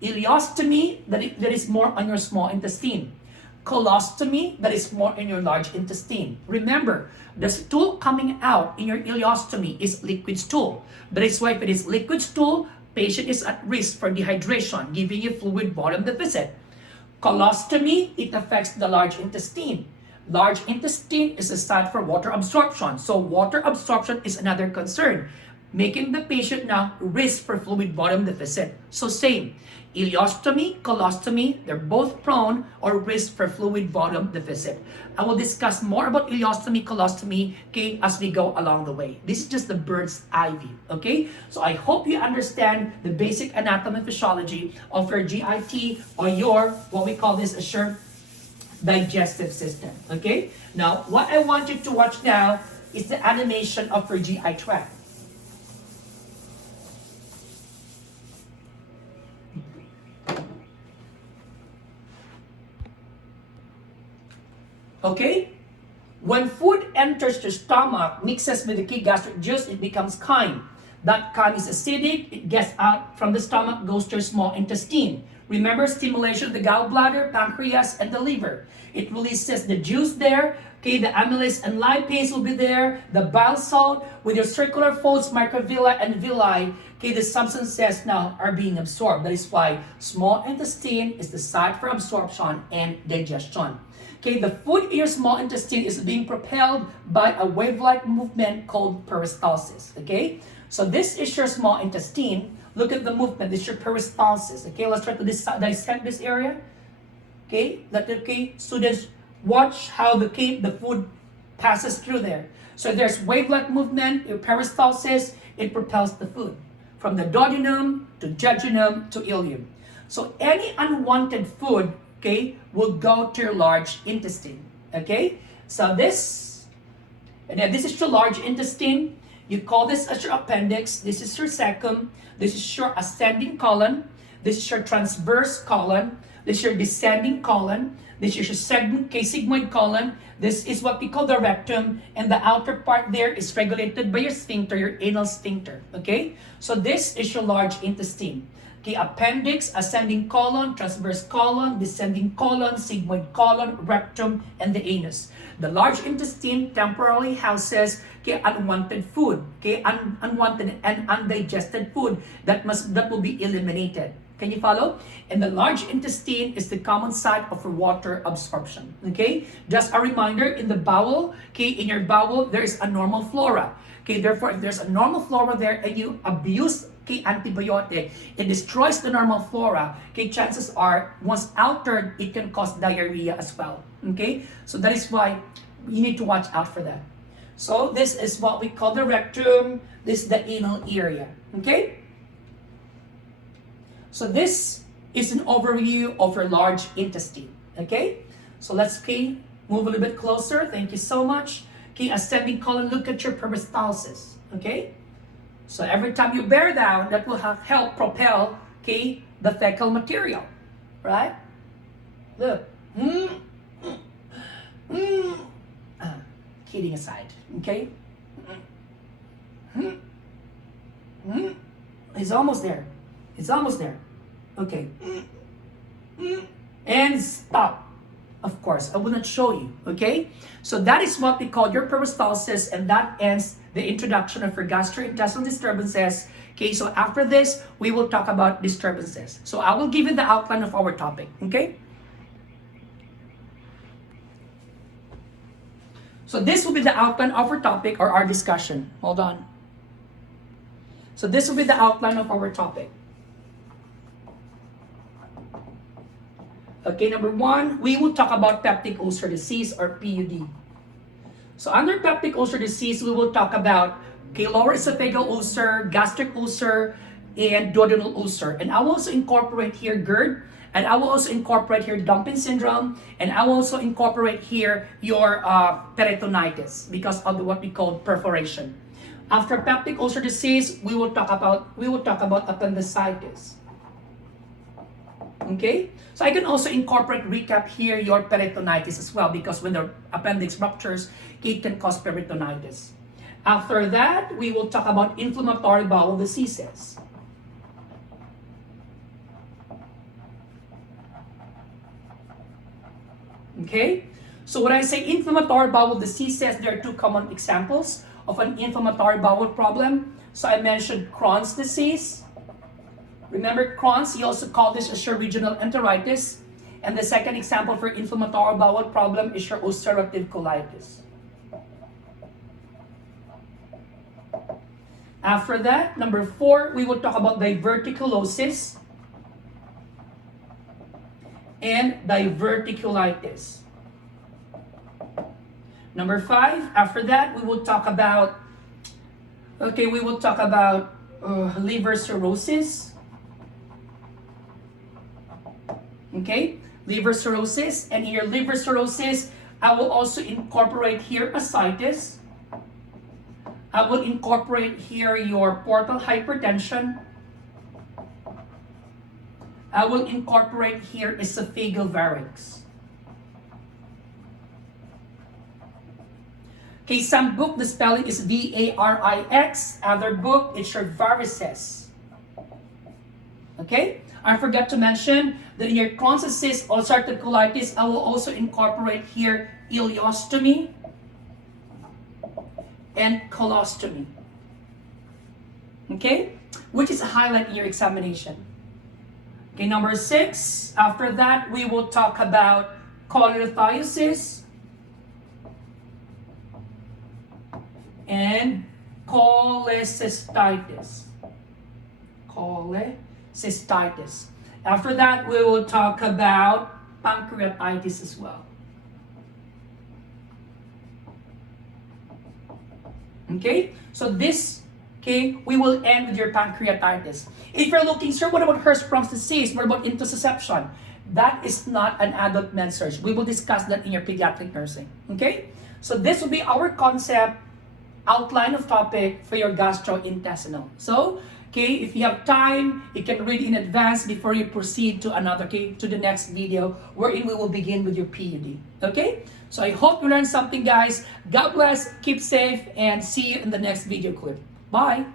Ileostomy, that is more on your small intestine. Colostomy, that is more in your large intestine. Remember, the stool coming out in your ileostomy is liquid stool. That is why if it is liquid stool, patient is at risk for dehydration, giving you fluid volume deficit. Colostomy, it affects the large intestine. Large intestine is a site for water absorption. So water absorption is another concern, making the patient now risk for fluid volume deficit. So same, ileostomy, colostomy, they're both prone or risk for fluid volume deficit. I will discuss more about ileostomy, colostomy, okay, as we go along the way. This is just the bird's eye view, okay? So I hope you understand the basic anatomy and physiology of your GIT or your, what we call this, your digestive system, okay? Now, what I want you to watch now is the animation of your GI tract. Okay? When food enters your stomach, mixes with the key gastric juice, it becomes chyme. That chyme is acidic, it gets out from the stomach, goes to your small intestine. Remember, stimulation of the gallbladder, pancreas, and the liver. It releases the juice there. Okay, the amylase and lipase will be there. The bile salt with your circular folds, microvilli and villi. Okay, the substances now are being absorbed. That is why small intestine is the site for absorption and digestion. Okay, the food in your small intestine is being propelled by a wave-like movement called peristalsis. Okay, so this is your small intestine. Look at the movement. This is your peristalsis. Okay, let's try to dissect this area. Okay, students watch how the food passes through there. So there's wave-like movement, your peristalsis, it propels the food from the duodenum to jejunum to ileum. So any unwanted food, okay, will go to your large intestine. Okay, so this is your large intestine. You call this as your appendix. This is your cecum. This is your ascending colon. This is your transverse colon. This is your descending colon. This is your sigmoid colon. This is what we call the rectum. And the outer part there is regulated by your sphincter, your anal sphincter. Okay? So this is your large intestine. Okay, appendix, ascending colon, transverse colon, descending colon, sigmoid colon, rectum, and the anus. The large intestine temporarily houses unwanted food, unwanted and undigested food that will be eliminated. Can you follow? And the large intestine is the common site of water absorption. Okay, just a reminder, in the bowel, in your bowel there is a normal flora. Okay, therefore, if there's a normal flora there and you abuse antibiotic, it destroys the normal flora. Okay, chances are, once altered, it can cause diarrhea as well. Okay, so that is why you need to watch out for that. So this is what we call the rectum. This is the anal area. Okay, so this is an overview of your large intestine. Okay, so let's move a little bit closer. Thank you so much. Okay, ascending colon, look at your peristalsis. Okay, so every time you bear down, that will help propel, the fecal material, right? Look. Kidding aside, okay? It's almost there. It's almost there. Okay. And stop. Of course, I will not show you, okay? So that is what we call your peristalsis, and that ends the introduction of your gastrointestinal disturbances. Okay, so after this, we will talk about disturbances. So I will give you the outline of our topic, okay? So this will be the outline of our topic or our discussion. Hold on. So this will be the outline of our topic. Okay, number one, we will talk about peptic ulcer disease or PUD. So under peptic ulcer disease, we will talk about lower esophageal ulcer, gastric ulcer, and duodenal ulcer. And I will also incorporate here GERD, and I will also incorporate here dumping syndrome, and I will also incorporate here your peritonitis because of what we call perforation. After peptic ulcer disease, we will talk about appendicitis. Okay, so I can also incorporate recap here your peritonitis as well, because when the appendix ruptures, it can cause peritonitis. After that, we will talk about inflammatory bowel diseases. Okay, so when I say inflammatory bowel diseases, there are two common examples of an inflammatory bowel problem. So I mentioned Crohn's disease. Remember Crohn's, you also call this as your regional enteritis. And the second example for inflammatory bowel problem is your ulcerative colitis. After that, number 4, we will talk about diverticulosis and diverticulitis. Number 5, after that, we will talk about, liver cirrhosis. Okay, liver cirrhosis, and in your liver cirrhosis, I will also incorporate here ascites. I will incorporate here your portal hypertension. I will incorporate here esophageal varix. Okay, some book the spelling is V-A-R-I-X. Other book, it's your varices. Okay, I forgot to mention that in your Crohn's disease, ulcerative colitis, I will also incorporate here ileostomy and colostomy. Okay, which is a highlight in your examination. Okay, number 6, after that, we will talk about cholelithiasis and cholecystitis. Cholecystitis. After that, we will talk about pancreatitis as well. Okay, so this, we will end with your pancreatitis. If you're looking, sir, what about Hirschsprung's disease? What about intussusception? That is not an adult med surg. We will discuss that in your pediatric nursing. Okay, so this will be our concept, outline of topic for your gastrointestinal. So, if you have time, you can read in advance before you proceed to to the next video, wherein we will begin with your PUD. Okay? So I hope you learned something, guys. God bless, keep safe, and see you in the next video clip. Bye!